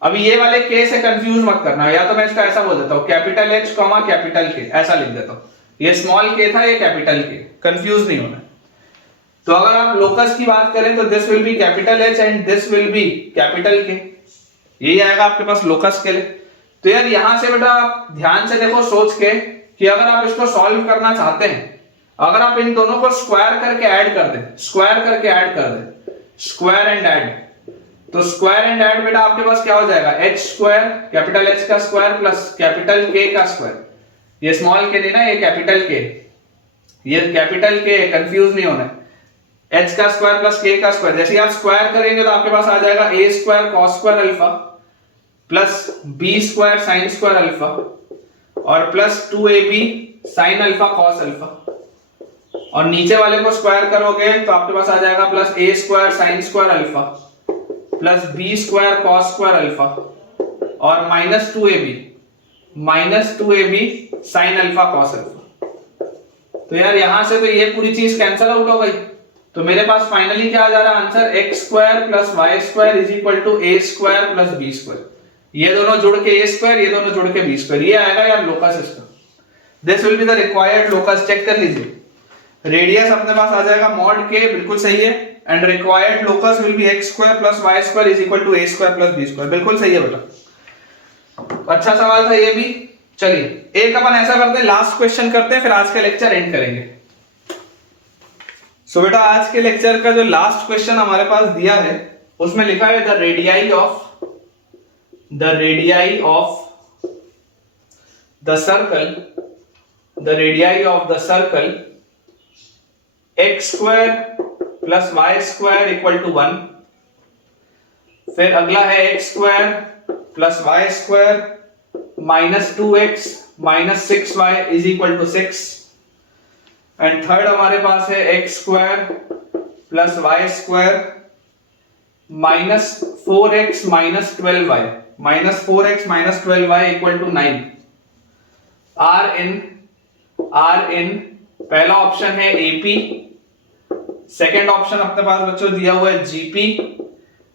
अभी ये वाले k से कंफ्यूज मत करना, या तो मैं इसका ऐसा बोल देता हूं कैपिटल H, कैपिटल K, ऐसा लिख देता हूं। ये स्मॉल k था, ये कैपिटल K, कंफ्यूज नहीं होना। तो अगर आप लोकस की बात करें तो this will B capital H and this will B capital K, यही आएगा आपके पास लोकस के लिए। तो यार यहां से बेटा आप ध्यान से देखो सोच के कि अगर आप इसको सॉल्व करना चाहते हैं, अगर आप इन दोनों को स्क्वायर करके ऐड कर दें, स्क्वायर करके ऐड कर दें, स्क्वायर एंड ऐड, तो स्क्वायर एंड ऐड बेटा आपके पास क्या हो जाएगा, h स्क्वायर, कैपिटल H का स्क्वायर प्लस कैपिटल K का स्क्वायर। ये स्मॉल k नहीं ना, ये कैपिटल K, ये कैपिटल K, कंफ्यूज नहीं होना है। h का स्क्वायर प्लस k का स्क्वायर, जैसे आप स्क्वायर करेंगे तो आपके पास आ जाएगा a square cos square alpha plus b square sin square alpha और plus 2ab sin alpha cos alpha, और नीचे वाले को स्क्वायर करोगे तो आपके पास आ जाएगा plus a square sin square alpha plus b square cos square alpha और minus 2ab sin alpha cos alpha. तो यार यहां से तो ये पूरी चीज कैंसिल आउट हो गई, तो मेरे पास फाइनली क्या आ जा रहा है answer, x square plus y square is equal to a square plus b square. ये दोनों जुड़ के a स्क्वायर, ये दोनों जुड़ के b स्क्वायर, ये आएगा यार लोकस इसका। This will be the required locus, check कर लीजिए। रेडियस अपने पास आ जाएगा मॉड के, बिल्कुल सही है, and required locus will be x square plus y square is equal to a square plus b square, बिल्कुल सही है बेटा। अच्छा सवाल था ये भी। चलिए एक अपन ऐसा करते हैं, लास्ट क्वेश्चन करते हैं, फिर आज का लेक्चर एंड करेंगे। सो बेटा आज के लेक्चर का जो लास्ट क्वेश्चन हमारे पास दिया है उसमें लिखा है the radii of the circle x square plus y square equal to 1, फिर अगला है x square plus y square minus 2x minus 6y is equal to 6, and third हमारे पास है x square plus y square minus 4x minus 12y, minus 4x minus 12y equal to 9। R in पहला option है AP, second option अपने पास बच्चों दिया हुआ है GP,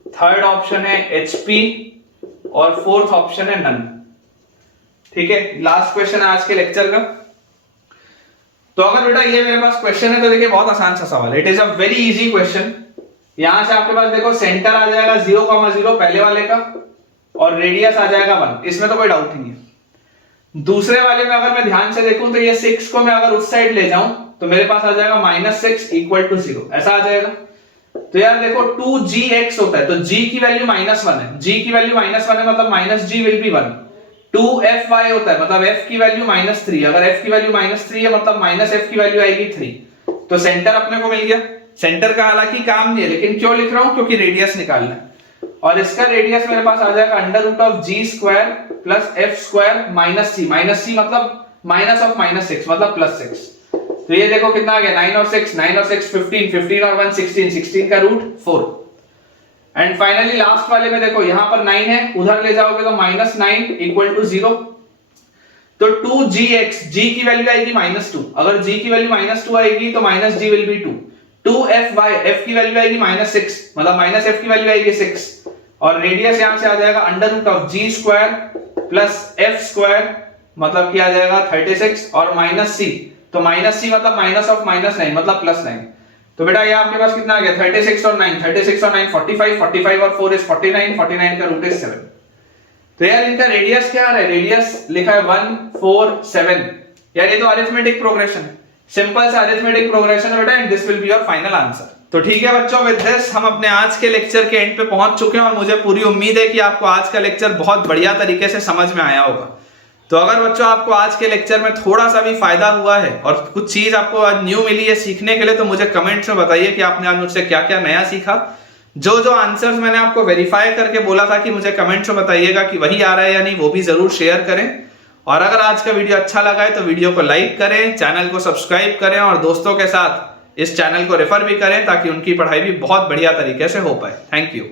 थर्ड ऑप्शन है HP और फोर्थ ऑप्शन है नन। ठीक है, लास्ट क्वेश्चन है आज के लेक्चर का। तो अगर बेटा ये मेरे पास क्वेश्चन है तो देखिए बहुत आसान सा सवाल है, it is a very easy question. यहां से आपके पास देखो सेंटर आ जाएगा 0,0 पहले वाले का और रेडियस आ जाएगा 1, इसमें तो कोई डाउट नहीं है। दूसरे वाले में अगर मैं ध्यान से देखूं तो ये 6 को मैं अगर उस साइड ले जाऊं तो मेरे पास आ जाएगा -6 इक्वल टू 0, ऐसा आ जाएगा। तो यार देखो 2gx होता है तो g की वैल्यू -1 है, g की वैल्यू -1 है मतलब -g विल बी 1। 2fy होता है मतलब f की वैल्यू -3, अगर f की वैल्यू -3 है मतलब -f की वैल्यू आएगी 3। तो सेंटर अपने को मिल गया। सेंटर का हालांकि काम नहीं है लेकिन क्यों लिख रहा हूं, क्योंकि रेडियस निकालना है, और इसका रेडियस मेरे पास आ जाएगा √g square plus f square minus c मतलब माइनस ऑफ -6 मतलब +6। तो ये देखो कितना आ गया, 9 और 6 15, 15 और 1 16, 16 का √4। एंड फाइनली लास्ट वाले में देखो यहां पर 9 है, उधर ले जाओगे तो -9 इक्वल टू 0। तो 2gx, g की वैल्यू आएगी -2, अगर g की वैल्यू -2 आएगी तो -g will be 2। 2fy, f की वैल्यू आएगी -6 मतलब -f की वैल्यू आएगी 6, और रेडियस यहां से आ जाएगा √g square plus f square मतलब क्या आ जाएगा 36 और -c, तो -c मतलब माइनस ऑफ -9 मतलब +9। तो बेटा ये आपके पास कितना आ गया 36 और 9 45, 45 और 4 इज 49, 49 का रूट इज 7। तो यार इनका रेडियस क्या आ रहा है, रेडियस लिखा है 1 4 7। यार ये तो अरिथमेटिक प्रोग्रेशन है, सिंपल सा अरिथमेटिक प्रोग्रेशन है बेटा, and this will be your final answer. तो ठीक है बच्चों, विद दिस हम अपने आज के लेक्चर के एंड पे पहुंच चुके हैं और मुझे पूरी उम्मीद है कि आपको आज का लेक्चर बहुत बढ़िया तरीके से समझ में आया होगा। तो अगर बच्चों आपको आज के लेक्चर में थोड़ा सा भी फायदा हुआ है और कुछ चीज आपको आज न्यू मिली है सीखने के लिए, तो मुझे कमेंट्स में बताइए कि आपने आज मुझसे क्या क्या नया सीखा। जो जो आंसर्स मैंने आपको वेरीफाई करके बोला था कि मुझे कमेंट्स में बताइएगा कि वही आ रहा है या नहीं, वो भी जरूर शेयर करें। और अगर आज का वीडियो अच्छा लगा है तो वीडियो को लाइक करें, चैनल को सब्सक्राइब करें और दोस्तों के साथ इस चैनल को रेफर भी करें ताकि उनकी पढ़ाई भी बहुत बढ़िया तरीके से हो पाए। Thank you.